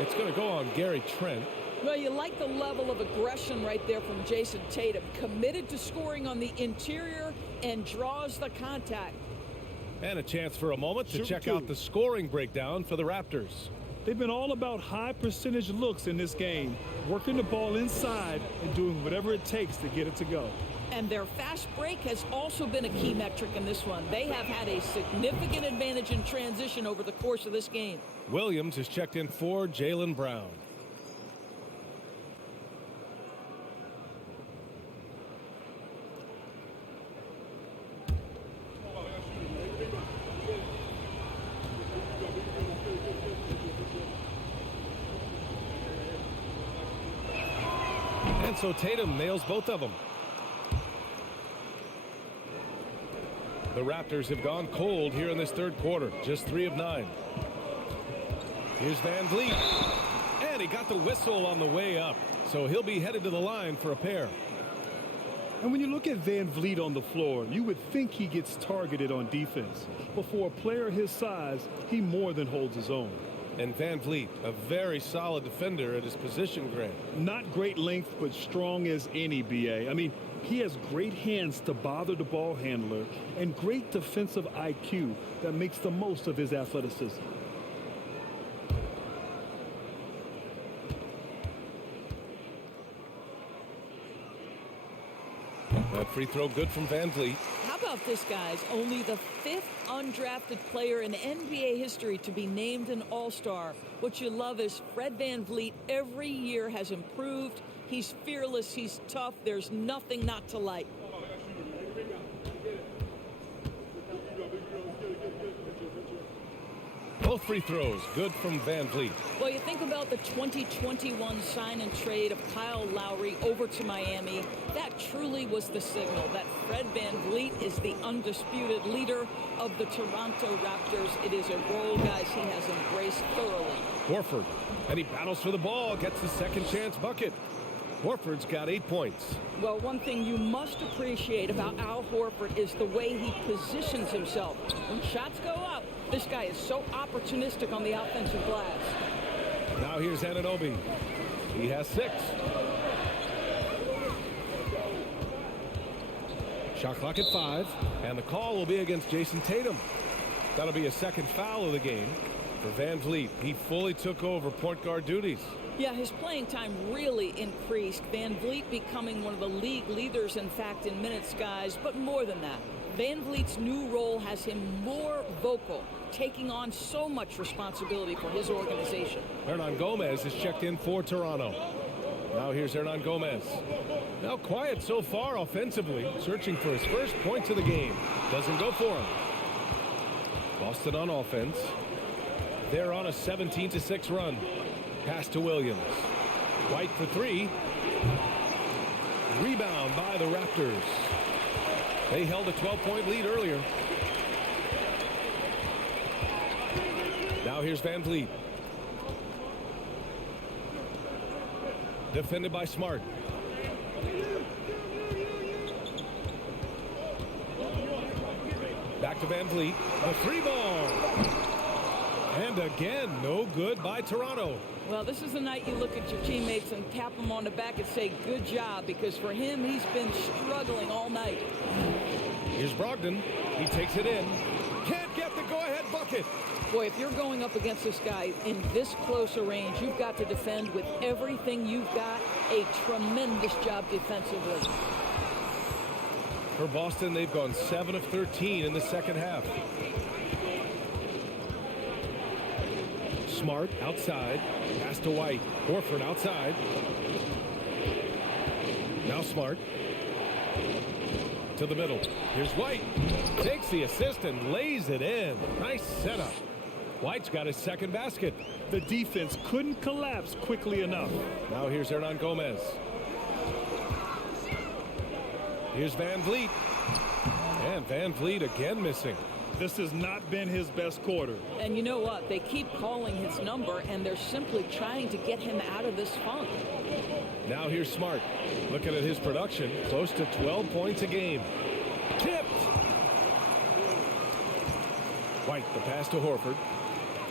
It's going to go on Gary Trent. Well, you like the level of aggression right there from Jason Tatum. Committed to scoring on the interior and draws the contact. And a chance for a moment to check out the scoring breakdown for the Raptors. They've been all about high percentage looks in this game, working the ball inside and doing whatever it takes to get it to go. And their fast break has also been a key metric in this one. They have had a significant advantage in transition over the course of this game. Williams has checked in for Jaylen Brown. And so Tatum nails both of them. The Raptors have gone cold here in this third quarter, just 3 of 9. Here's Van Vliet, and he got the whistle on the way up, so he'll be headed to the line for a pair. And when you look at Van Vliet on the floor, you would think he gets targeted on defense. But for a player his size, he more than holds his own. And Van Vliet, a very solid defender at his position, Grant. Not great length, but strong as any, B.A. I mean, he has great hands to bother the ball handler and great defensive IQ that makes the most of his athleticism. That free throw good from Van Vliet. How about this, guys? Only the 5th undrafted player in NBA history to be named an All-Star. What you love is Fred Van Vliet every year has improved. He's fearless. He's tough. There's nothing not to like. Both free throws good from Van Vliet. Well, you think about the 2021 sign and trade of Kyle Lowry over to Miami. That truly was the signal that Fred Van Vliet is the undisputed leader of the Toronto Raptors. It is a role, guys, he has embraced thoroughly. Horford, and he battles for the ball, gets the second chance bucket. Horford's got 8 points. Well, one thing you must appreciate about Al Horford is the way he positions himself. When shots go up, this guy is so opportunistic on the offensive glass. Now here's Anunoby. He has 6. Shot clock at 5, and the call will be against Jason Tatum. That'll be a second foul of the game for Van Vliet. He fully took over point guard duties. Yeah, his playing time really increased. Van Vliet becoming one of the league leaders, in fact, in minutes, guys. But more than that, Van Vliet's new role has him more vocal, taking on so much responsibility for his organization. Hernan Gomez is checked in for Toronto. Now here's Hernan Gomez. Now quiet so far offensively, searching for his first points of the game. Doesn't go for him. Boston on offense. They're on a 17-6 run. Pass to Williams. White for 3. Rebound by the Raptors. They held a 12-point lead earlier. Now here's Van Vliet. Defended by Smart. Back to Van Vliet. The 3 ball. And again, no good by Toronto. Well, this is the night you look at your teammates and tap them on the back and say, good job, because for him, he's been struggling all night. Here's Brogdon. He takes it in. Can't get the go-ahead bucket. Boy, if you're going up against this guy in this close a range, you've got to defend with everything you've got. A tremendous job defensively. For Boston, they've gone 7 of 13 in the second half. Smart outside. Pass to White. Horford outside. Now Smart. To the middle. Here's White. Takes the assist and lays it in. Nice setup. White's got his second basket. The defense couldn't collapse quickly enough. Now here's Hernan Gomez. Here's Van Vliet. And Van Vliet again missing. This has not been his best quarter. And you know what? They keep calling his number, and they're simply trying to get him out of this funk. Now here's Smart. Looking at his production, close to 12 points a game. Tipped. White, the pass to Horford.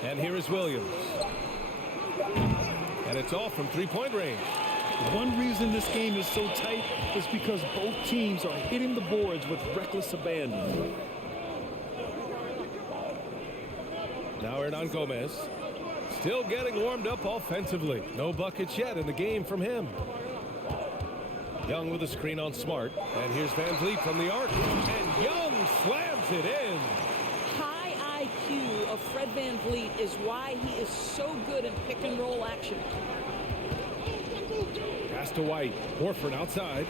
And here is Williams. And it's off from three-point range. One reason this game is so tight is because both teams are hitting the boards with reckless abandon. Now Hernan Gomez. Still getting warmed up offensively. No buckets yet in the game from him. Young with a screen on Smart. And here's Van Vliet from the arc. And Young slams it in. High IQ of Fred Van Vliet is why he is so good in pick and roll action. Pass to White. Horford outside.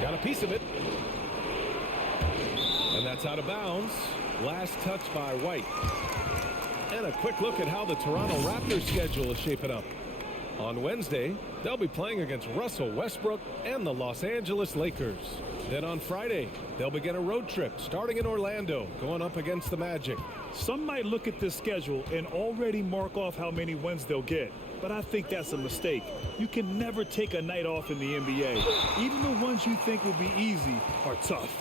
Got a piece of it. And that's out of bounds. Last touch by White. And a quick look at how the Toronto Raptors schedule is shaping up. On Wednesday, they'll be playing against Russell Westbrook and the Los Angeles Lakers. Then on Friday, they'll begin a road trip starting in Orlando, going up against the Magic. Some might look at this schedule and already mark off how many wins they'll get. But I think that's a mistake. You can never take a night off in the NBA. Even the ones you think will be easy are tough.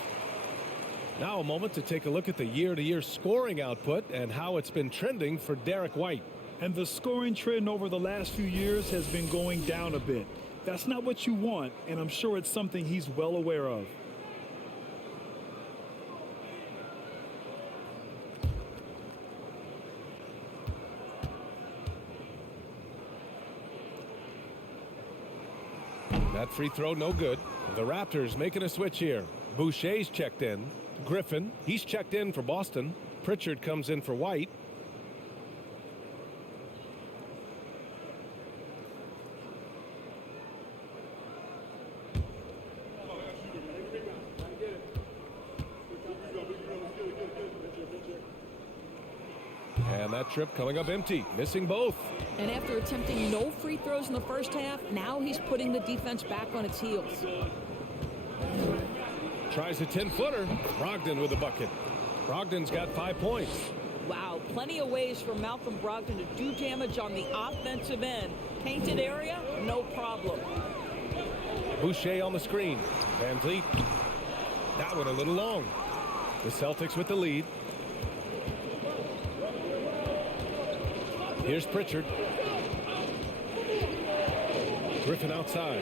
Now a moment to take a look at the year-to-year scoring output and how it's been trending for Derek White. And the scoring trend over the last few years has been going down a bit. That's not what you want, and I'm sure it's something he's well aware of. That free throw no good. The Raptors making a switch here. Boucher's checked in. Griffin, he's checked in for Boston. Pritchard comes in for White. And that trip coming up empty, missing both. And after attempting no free throws in the first half, now he's putting the defense back on its heels. Tries a 10-footer. Brogdon with a bucket. Brogdon's got 5 points. Wow, plenty of ways for Malcolm Brogdon to do damage on the offensive end. Painted area, no problem. Boucher on the screen. Van Vliet. That one a little long. The Celtics with the lead. Here's Pritchard. Griffin outside.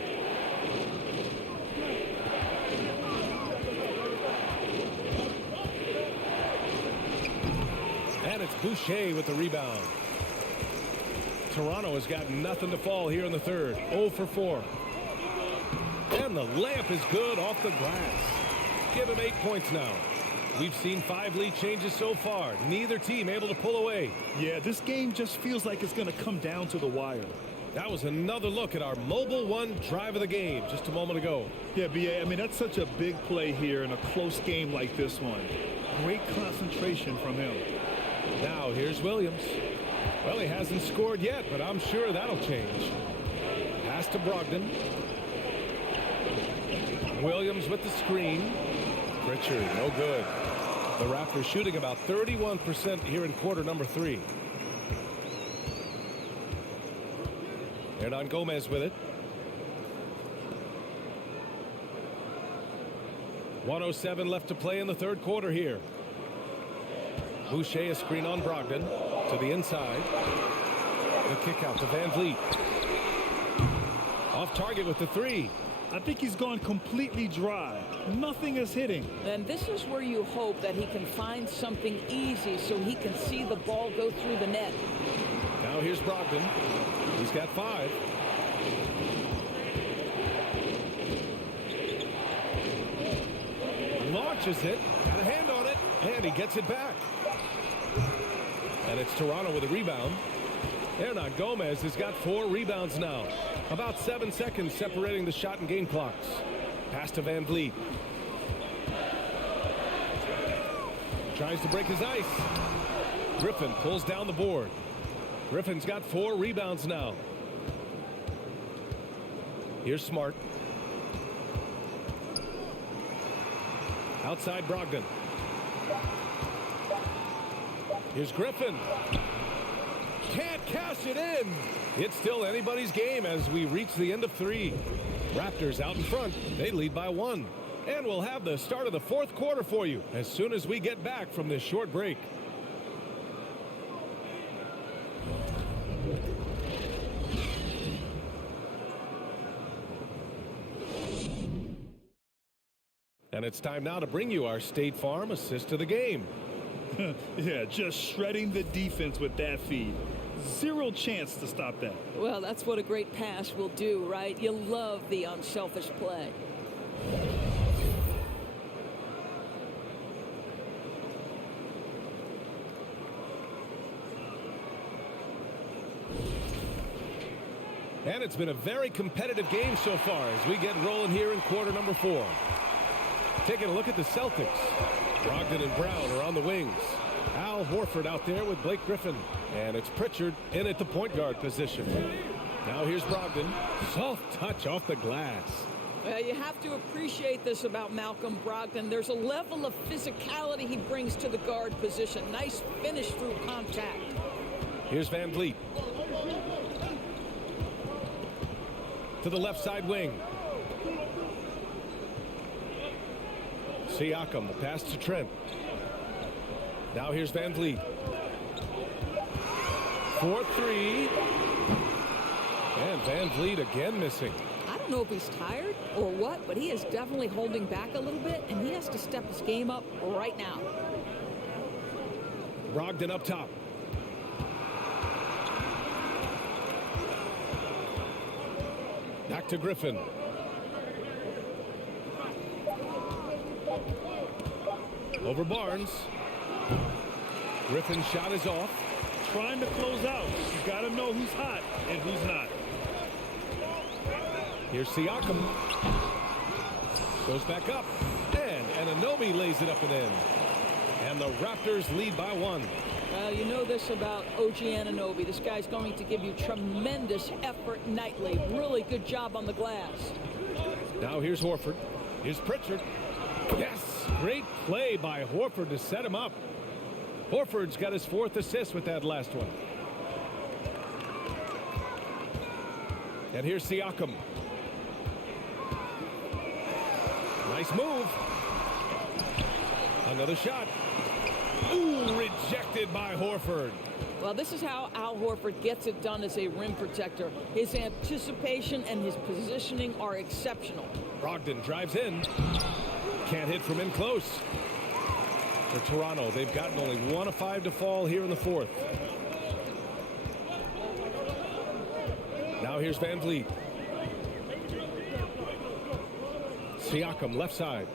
And it's Boucher with the rebound. Toronto has got nothing to fall here in the third. 0 for 4. And the layup is good off the glass. Give him 8 points now. We've seen 5 lead changes so far. Neither team able to pull away. Yeah, this game just feels like it's going to come down to the wire. That was another look at our Mobile One drive of the game just a moment ago. Yeah, B.A., I mean, that's such a big play here in a close game like this one. Great concentration from him. Now here's Williams. Well, he hasn't scored yet, but I'm sure that'll change. Pass to Brogdon. Williams with the screen. Pritchard, no good. The Raptors shooting about 31% here in quarter number 3. Hernan Gomez with it. 1:07 left to play in the third quarter here. Boucher a screen on Brogdon to the inside. The kick out to Van Vliet. Off target with the 3. I think he's gone completely dry. Nothing is hitting. And this is where you hope that he can find something easy so he can see the ball go through the net. Now here's Brogdon. He's got 5. Launches it. Got a hand on it. And he gets it back. And it's Toronto with a rebound. Hernan Gomez has got 4 rebounds now. About 7 seconds separating the shot and game clocks. Pass to Van Vliet. Tries to break his ice. Griffin pulls down the board. Griffin's got 4 rebounds now. Here's Smart. Outside Brogdon. Here's Griffin. Can't cash it in. It's still anybody's game as we reach the end of 3. Raptors out in front. They lead by 1. And we'll have the start of the 4th quarter for you as soon as we get back from this short break. And it's time now to bring you our State Farm assist to the game. Yeah, just shredding the defense with that feed. Zero chance to stop that. Well, that's what a great pass will do, right? You love the unselfish play. And it's been a very competitive game so far as we get rolling here in quarter number 4. Taking a look at the Celtics. Brogdon and Brown are on the wings. Al Horford out there with Blake Griffin. And it's Pritchard in at the point guard position. Now here's Brogdon. Soft touch off the glass. Well, you have to appreciate this about Malcolm Brogdon. There's a level of physicality he brings to the guard position. Nice finish through contact. Here's Van Vliet. To the left side wing. Siakam, the pass to Trent. Now here's Van Vliet. 4-3. And Van Vliet again missing. I don't know if he's tired or what, but he is definitely holding back a little bit, and he has to step his game up right now. Brogdon up top. Back to Griffin. Over Barnes. Griffin's shot is off. Trying to close out. You got to know who's hot and who's not. Here's Siakam. Goes back up. And Anunoby lays it up and in. And the Raptors lead by 1. Well, you know this about OG Anunoby. This guy's going to give you tremendous effort nightly. Really good job on the glass. Now here's Horford. Here's Pritchard. Yes! Great play by Horford to set him up. Horford's got his 4th assist with that last one. And here's Siakam. Nice move. Another shot. Ooh, rejected by Horford. Well, this is how Al Horford gets it done as a rim protector. His anticipation and his positioning are exceptional. Brogdon drives in. Can't hit from in close. For Toronto, they've gotten only 1 of 5 to fall here in the 4th. Now here's Van Vliet. Siakam, left side.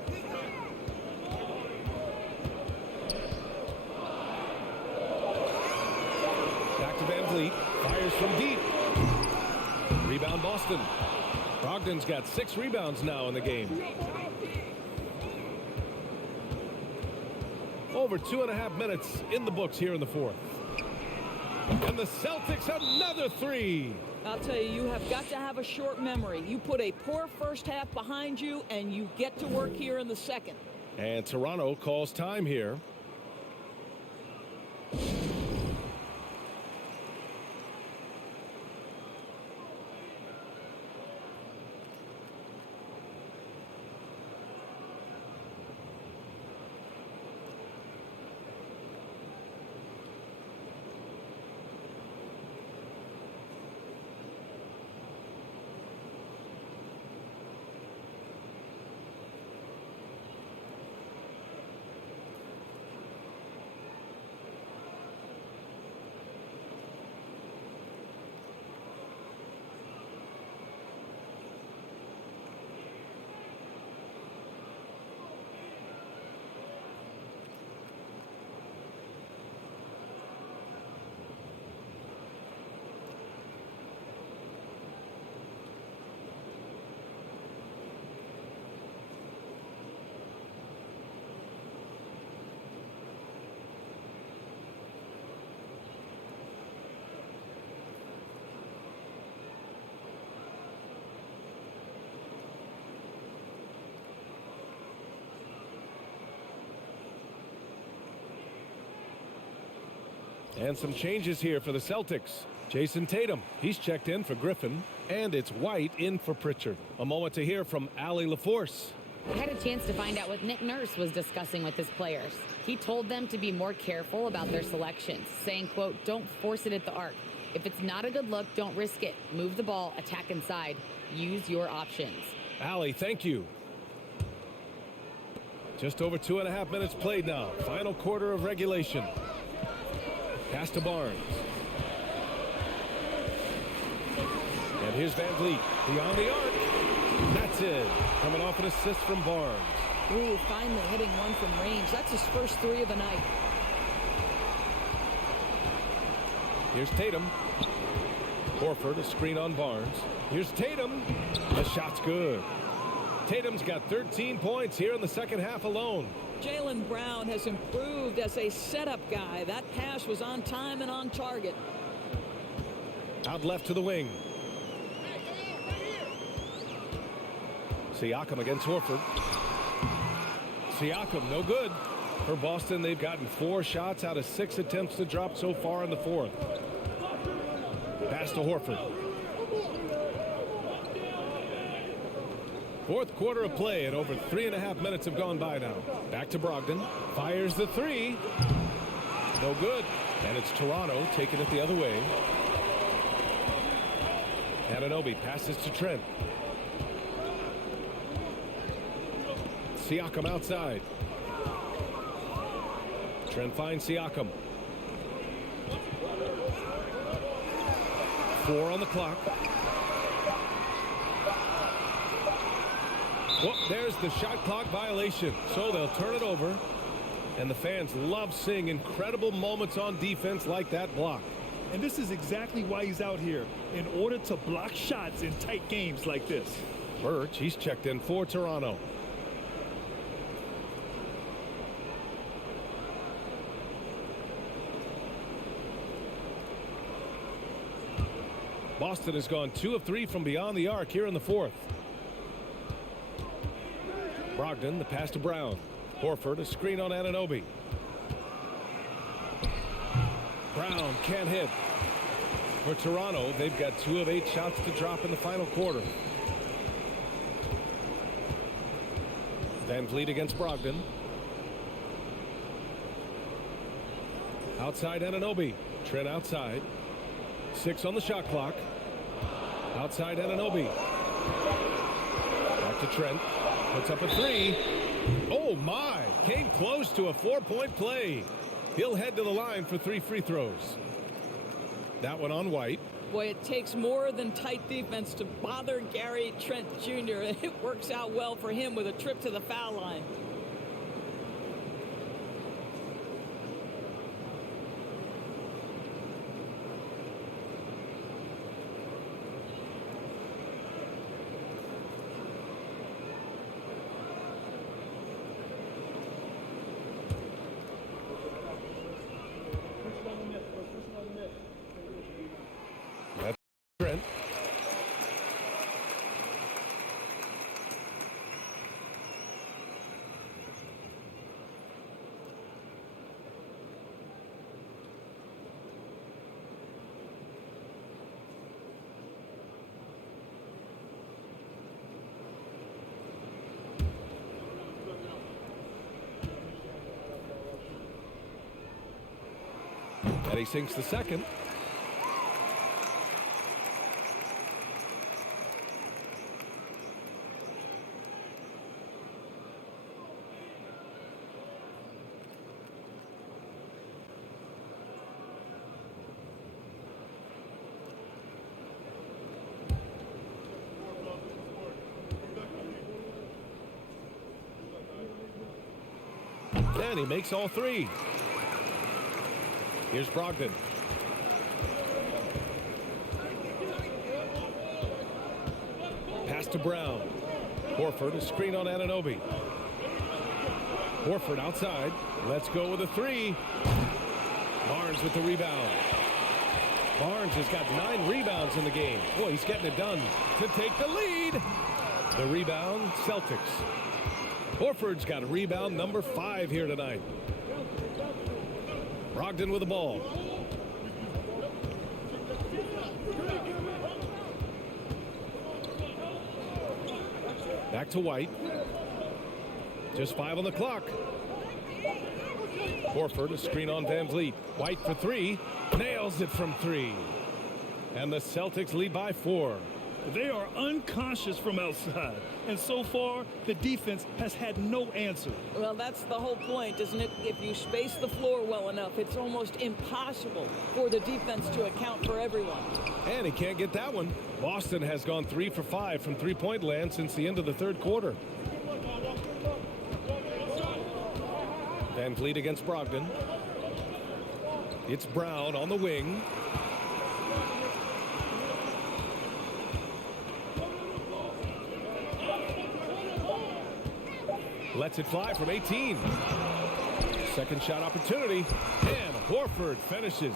Back to Van Vliet. Fires from deep. Rebound Boston. Brogdon's got 6 rebounds now in the game. Over 2.5 minutes in the books here in the 4th. And the Celtics another 3. I'll tell you, you have got to have a short memory. You put a poor first half behind you, and you get to work here in the second. And Toronto calls time here. And some changes here for the Celtics. Jason Tatum, he's checked in for Griffin. And it's White in for Pritchard. A moment to hear from Allie LaForce. I had a chance to find out what Nick Nurse was discussing with his players. He told them to be more careful about their selections, saying, quote, don't force it at the arc. If it's not a good look, don't risk it. Move the ball, attack inside. Use your options. Allie, thank you. Just over 2.5 minutes played now. Final quarter of regulation. Pass to Barnes. And here's Van Vliet beyond the arc. That's it. Coming off an assist from Barnes. Ooh, finally hitting one from range. That's his first 3 of the night. Here's Tatum. Horford, a screen on Barnes. Here's Tatum. The shot's good. Tatum's got 13 points here in the second half alone. Jaylen Brown has improved as a setup guy. That pass was on time and on target. Out left to the wing. Siakam against Horford. Siakam, no good. For Boston, they've gotten 4 shots out of 6 attempts to drop so far in the fourth. Pass to Horford. Fourth quarter of play, and over 3.5 minutes have gone by now. Back to Brogdon. Fires the 3. No good. And it's Toronto taking it the other way. Anunoby passes to Trent. Siakam outside. Trent finds Siakam. 4 on the clock. Well, there's the shot clock violation. So they'll turn it over. And the fans love seeing incredible moments on defense like that block. And this is exactly why he's out here, in order to block shots in tight games like this. Birch, he's checked in for Toronto. Boston has gone 2 of 3 from beyond the arc here in the fourth. Brogdon, the pass to Brown. Horford, a screen on Anunoby. Brown can't hit. For Toronto, they've got 2 of 8 shots to drop in the final quarter. Van Vliet against Brogdon. Outside Anunoby. Trent outside. 6 on the shot clock. Outside Anunoby. Back to Trent. Puts up a 3. Oh my! Came close to a 4-point play. He'll head to the line for 3 free throws. That one on White. Boy, it takes more than tight defense to bother Gary Trent Jr. It works out well for him with a trip to the foul line. That's Trent. And he sinks the second. And he makes all 3. Here's Brogdon. Pass to Brown. Horford, a screen on Anunoby. Horford outside. Let's go with a 3. Barnes with the rebound. Barnes has got 9 rebounds in the game. Boy, he's getting it done to take the lead. The rebound, Celtics. Horford's got a rebound number 5 here tonight. Brogdon with the ball. Back to White. Just 5 on the clock. Horford, a screen on Van Vliet. White for 3. Nails it from 3. And the Celtics lead by 4. They are unconscious from outside, and so far the defense has had no answer. Well, that's the whole point, isn't it? If you space the floor well enough, it's almost impossible for the defense to account for everyone. And he can't get that one. Boston has gone 3 for 5 from three-point land since the end of the third quarter. Van Vliet against Brogdon. It's Brown on the wing. Lets it fly from 18. Second shot opportunity. And Horford finishes.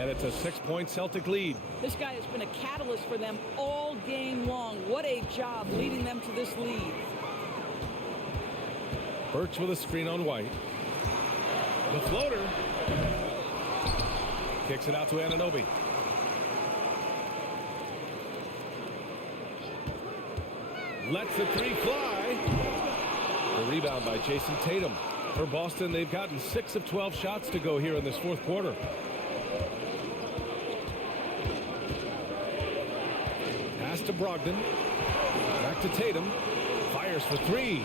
And it's a 6-point Celtic lead. This guy has been a catalyst for them all game long. What a job leading them to this lead. Birch with a screen on White. The floater. Kicks it out to Anunoby. Lets the 3 fly. The rebound by Jason Tatum. For Boston, they've gotten 6 of 12 shots to go here in this fourth quarter. Pass to Brogdon. Back to Tatum. Fires for 3.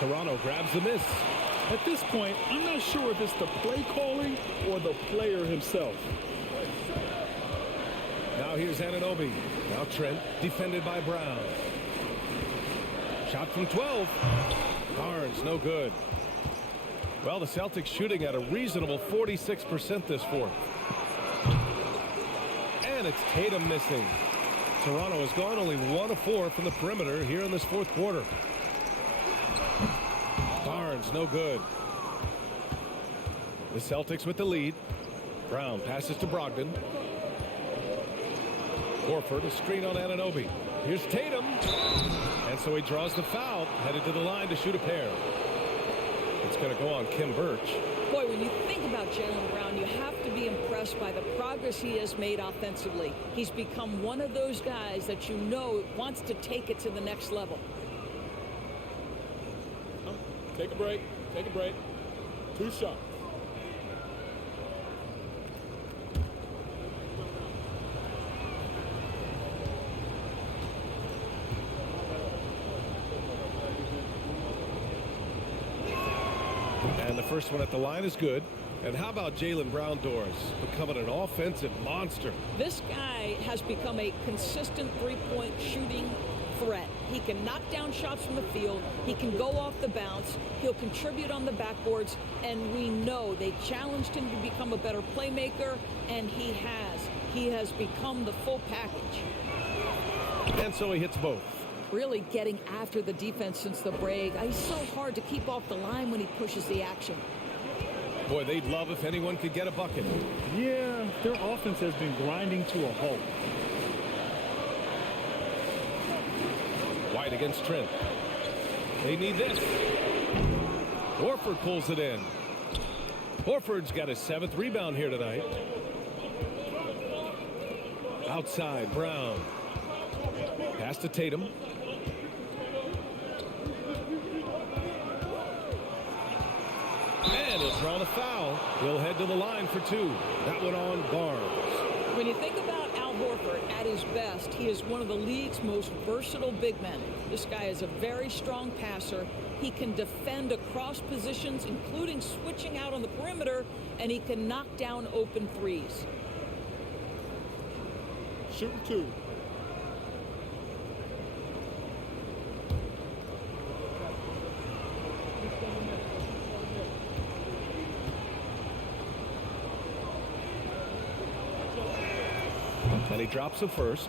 Toronto grabs the miss. At this point, I'm not sure if it's the play calling or the player himself. Now here's Anunoby. Now Trent, defended by Brown. Shot from 12. Barnes, no good. Well, the Celtics shooting at a reasonable 46% this fourth. And it's Tatum missing. Toronto has gone only 1 of 4 from the perimeter here in this fourth quarter. Barnes, no good. The Celtics with the lead. Brown passes to Brogdon. Horford, a screen on Anunoby. Here's Tatum. And so he draws the foul, headed to the line to shoot a pair. It's going to go on Kim Birch. Boy, when you think about Jaylen Brown, you have to be impressed by the progress he has made offensively. He's become one of those guys that you know wants to take it to the next level. Take a break. Take a break. 2 shots. And the first one at the line is good. And how about Jaylen Brown doors becoming an offensive monster? This guy has become a consistent three-point shooting threat. He can knock down shots from the field. He can go off the bounce. He'll contribute on the backboards. And we know they challenged him to become a better playmaker, and he has. He has become the full package. And so he hits both. Really getting after the defense since the break. He's so hard to keep off the line when he pushes the action. Boy, they'd love if anyone could get a bucket. Yeah, their offense has been grinding to a halt. White against Trent. They need this. Horford pulls it in. Horford's got his 7th rebound here tonight. Outside, Brown. Pass to Tatum. And he'll draw the foul. He'll head to the line for 2. That one on Barnes. When you think about Al Horford at his best, he is one of the league's most versatile big men. This guy is a very strong passer. He can defend across positions, including switching out on the perimeter, and he can knock down open threes. Shooting 2. And he drops the first.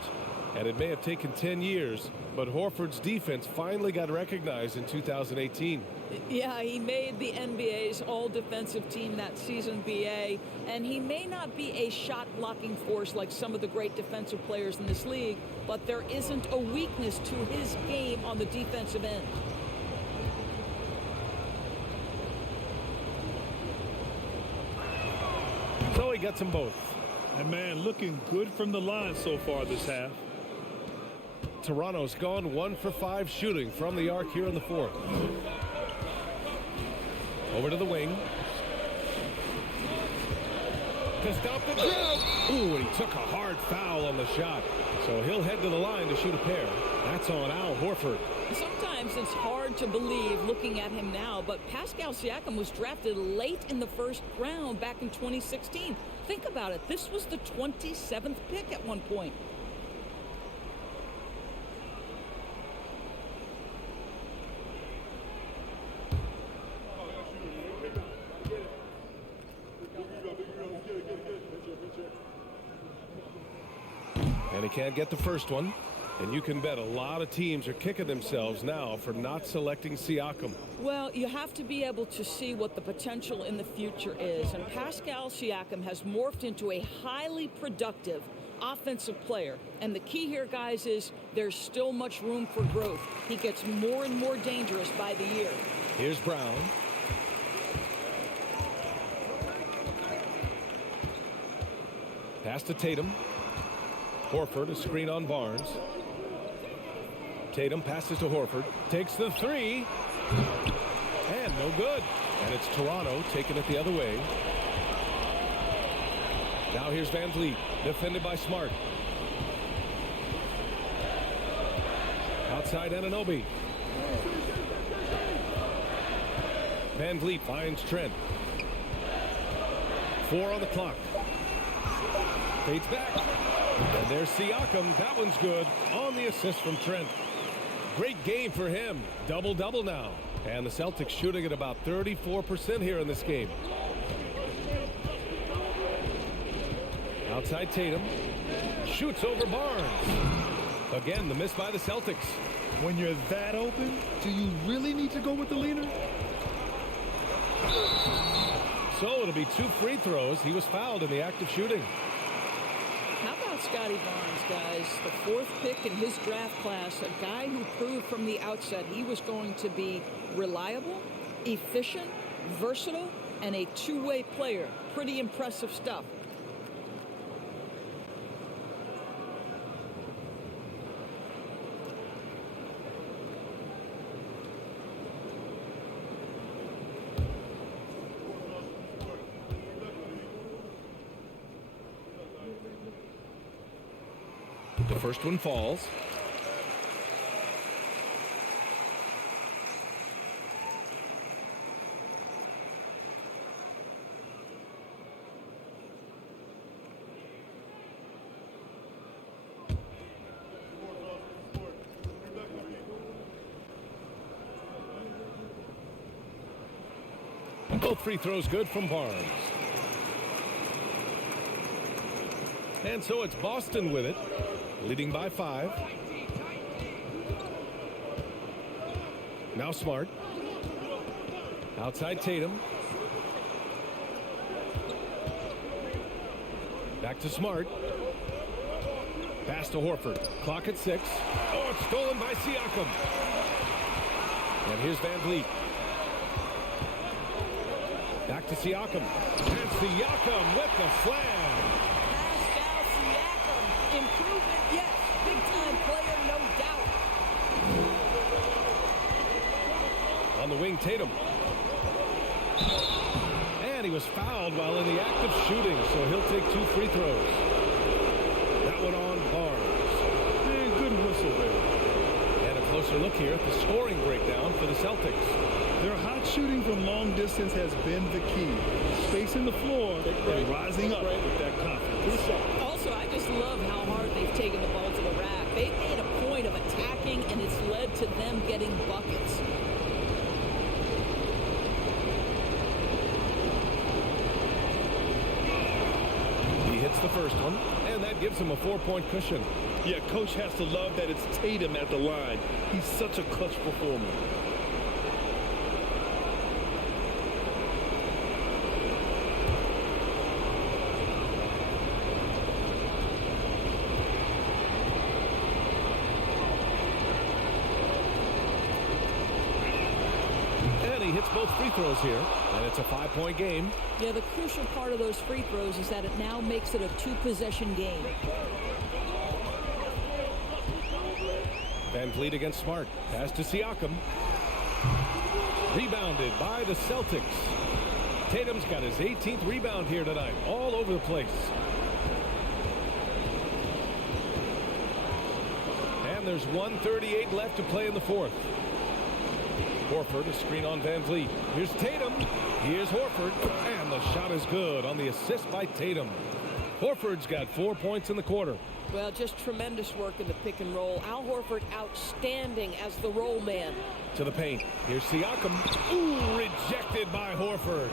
And it may have taken 10 years, but Horford's defense finally got recognized in 2018. Yeah, he made the NBA's all-defensive team that season, BA, and he may not be a shot-blocking force like some of the great defensive players in this league, but there isn't a weakness to his game on the defensive end. So he gets them both. And man, looking good from the line so far this half. Toronto's gone 1 for 5 shooting from the arc here in the fourth. Over to the wing. To stop the drought. Ooh, and he took a hard foul on the shot. So he'll head to the line to shoot a pair. That's on Al Horford. Sometimes it's hard to believe looking at him now, but Pascal Siakam was drafted late in the first round back in 2016. Think about it. This was the 27th pick at one point. And he can't get the first one. And you can bet a lot of teams are kicking themselves now for not selecting Siakam. Well, you have to be able to see what the potential in the future is. And Pascal Siakam has morphed into a highly productive offensive player. And the key here, guys, is there's still much room for growth. He gets more and more dangerous by the year. Here's Brown. Pass to Tatum. Horford, a screen on Barnes. Tatum passes to Horford. Takes the three. And no good. And it's Toronto taking it the other way. Now here's Van Vliet, defended by Smart. Outside Anunoby. Van Vliet finds Trent. 4 on the clock. Fades back. And there's Siakam. That one's good on the assist from Trent. Great game for him. Double-double now. And the Celtics shooting at about 34% here in this game. Outside Tatum. Shoots over Barnes. Again, the miss by the Celtics. When you're that open, do you really need to go with the leaner? So it'll be 2 free throws. He was fouled in the act of shooting. How about Scotty Barnes, guys? The 4th pick in his draft class, a guy who proved from the outset he was going to be reliable, efficient, versatile, and a two-way player. Pretty impressive stuff. The first one falls. Both free throws good from Barnes. And so it's Boston with it, leading by 5. Now Smart. Outside Tatum. Back to Smart. Pass to Horford. Clock at 6. Oh, it's stolen by Siakam. And here's Van Vliet. Back to Siakam. And Siakam with the slam. Pascal Siakam, improvement, yes. Big-time player, no doubt. On the wing, Tatum. And he was fouled while in the act of shooting, so he'll take 2 free throws. That one on Barnes. And good whistle there. And a closer look here at the scoring breakdown for the Celtics. Their hot shooting from long distance has been the key. Spacing the floor and rising up with that confidence. Also, I just love how hard they've taken the ball to the rack. They've made a point of attacking, and it's led to them getting buckets. He hits the first one, and that gives him a 4-point cushion. Yeah, coach has to love that it's Tatum at the line. He's such a clutch performer. hits both free throws here, and it's a 5-point game. Yeah, the crucial part of those free throws is that it now makes it a 2-possession game. Van Vliet against Smart. Pass to Siakam. Rebounded by the Celtics. Tatum's got his 18th rebound here tonight, all over the place. And there's 1:38 left to play in the fourth. Horford, a screen on Van Vliet. Here's Tatum. Here's Horford. And the shot is good on the assist by Tatum. Horford's got 4 points in the quarter. Well, just tremendous work in the pick and roll. Al Horford outstanding as the roll man. To the paint. Here's Siakam. Ooh, rejected by Horford.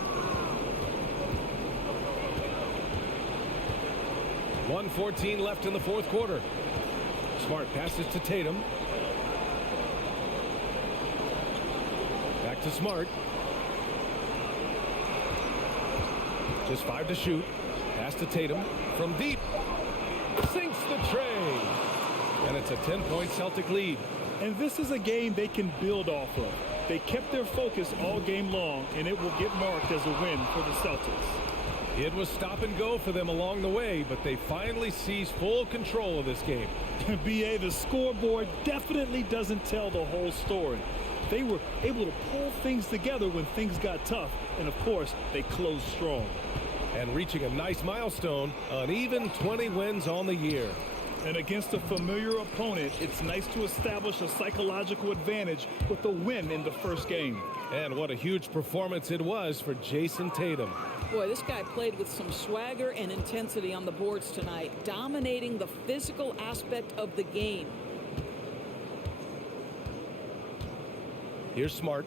1:14 left in the fourth quarter. Smart passes to Tatum. Back to Smart. Just 5 to shoot. Pass to Tatum from deep. Sinks the tray. And it's a 10-point Celtic lead. And this is a game they can build off of. They kept their focus all game long, and it will get marked as a win for the Celtics. It was stop and go for them along the way, but they finally seized full control of this game. BA, the scoreboard definitely doesn't tell the whole story. They were able to pull things together when things got tough, and of course, they closed strong. And reaching a nice milestone, an even 20 wins on the year. And against a familiar opponent, it's nice to establish a psychological advantage with a win in the first game. And what a huge performance it was for Jason Tatum. Boy, this guy played with some swagger and intensity on the boards tonight, dominating the physical aspect of the game. Here's Smart.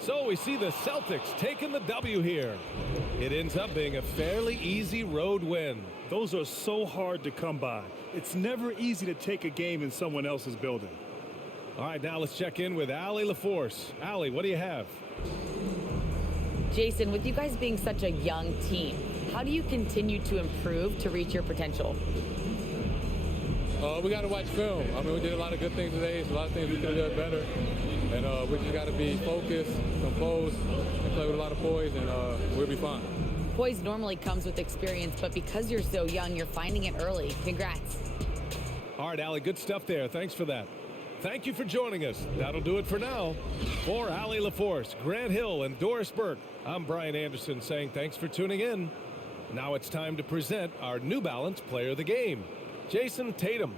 So we see the Celtics taking the W here. It ends up being a fairly easy road win. Those are so hard to come by. It's never easy to take a game in someone else's building. All right, now let's check in with Allie LaForce. Allie, what do you have? Jason, with you guys being such a young team, how do you continue to improve to reach your potential? We got to watch film. I mean, we did a lot of good things today. So a lot of things we could have done better. And we just got to be focused, composed, and play with a lot of poise, and we'll be fine. Poise normally comes with experience, but because you're so young, you're finding it early. Congrats. All right, Allie, good stuff there. Thanks for that. Thank you for joining us. That'll do it for now. For Allie LaForce, Grant Hill, and Doris Burke, I'm Brian Anderson saying thanks for tuning in. Now it's time to present our New Balance Player of the Game, Jason Tatum.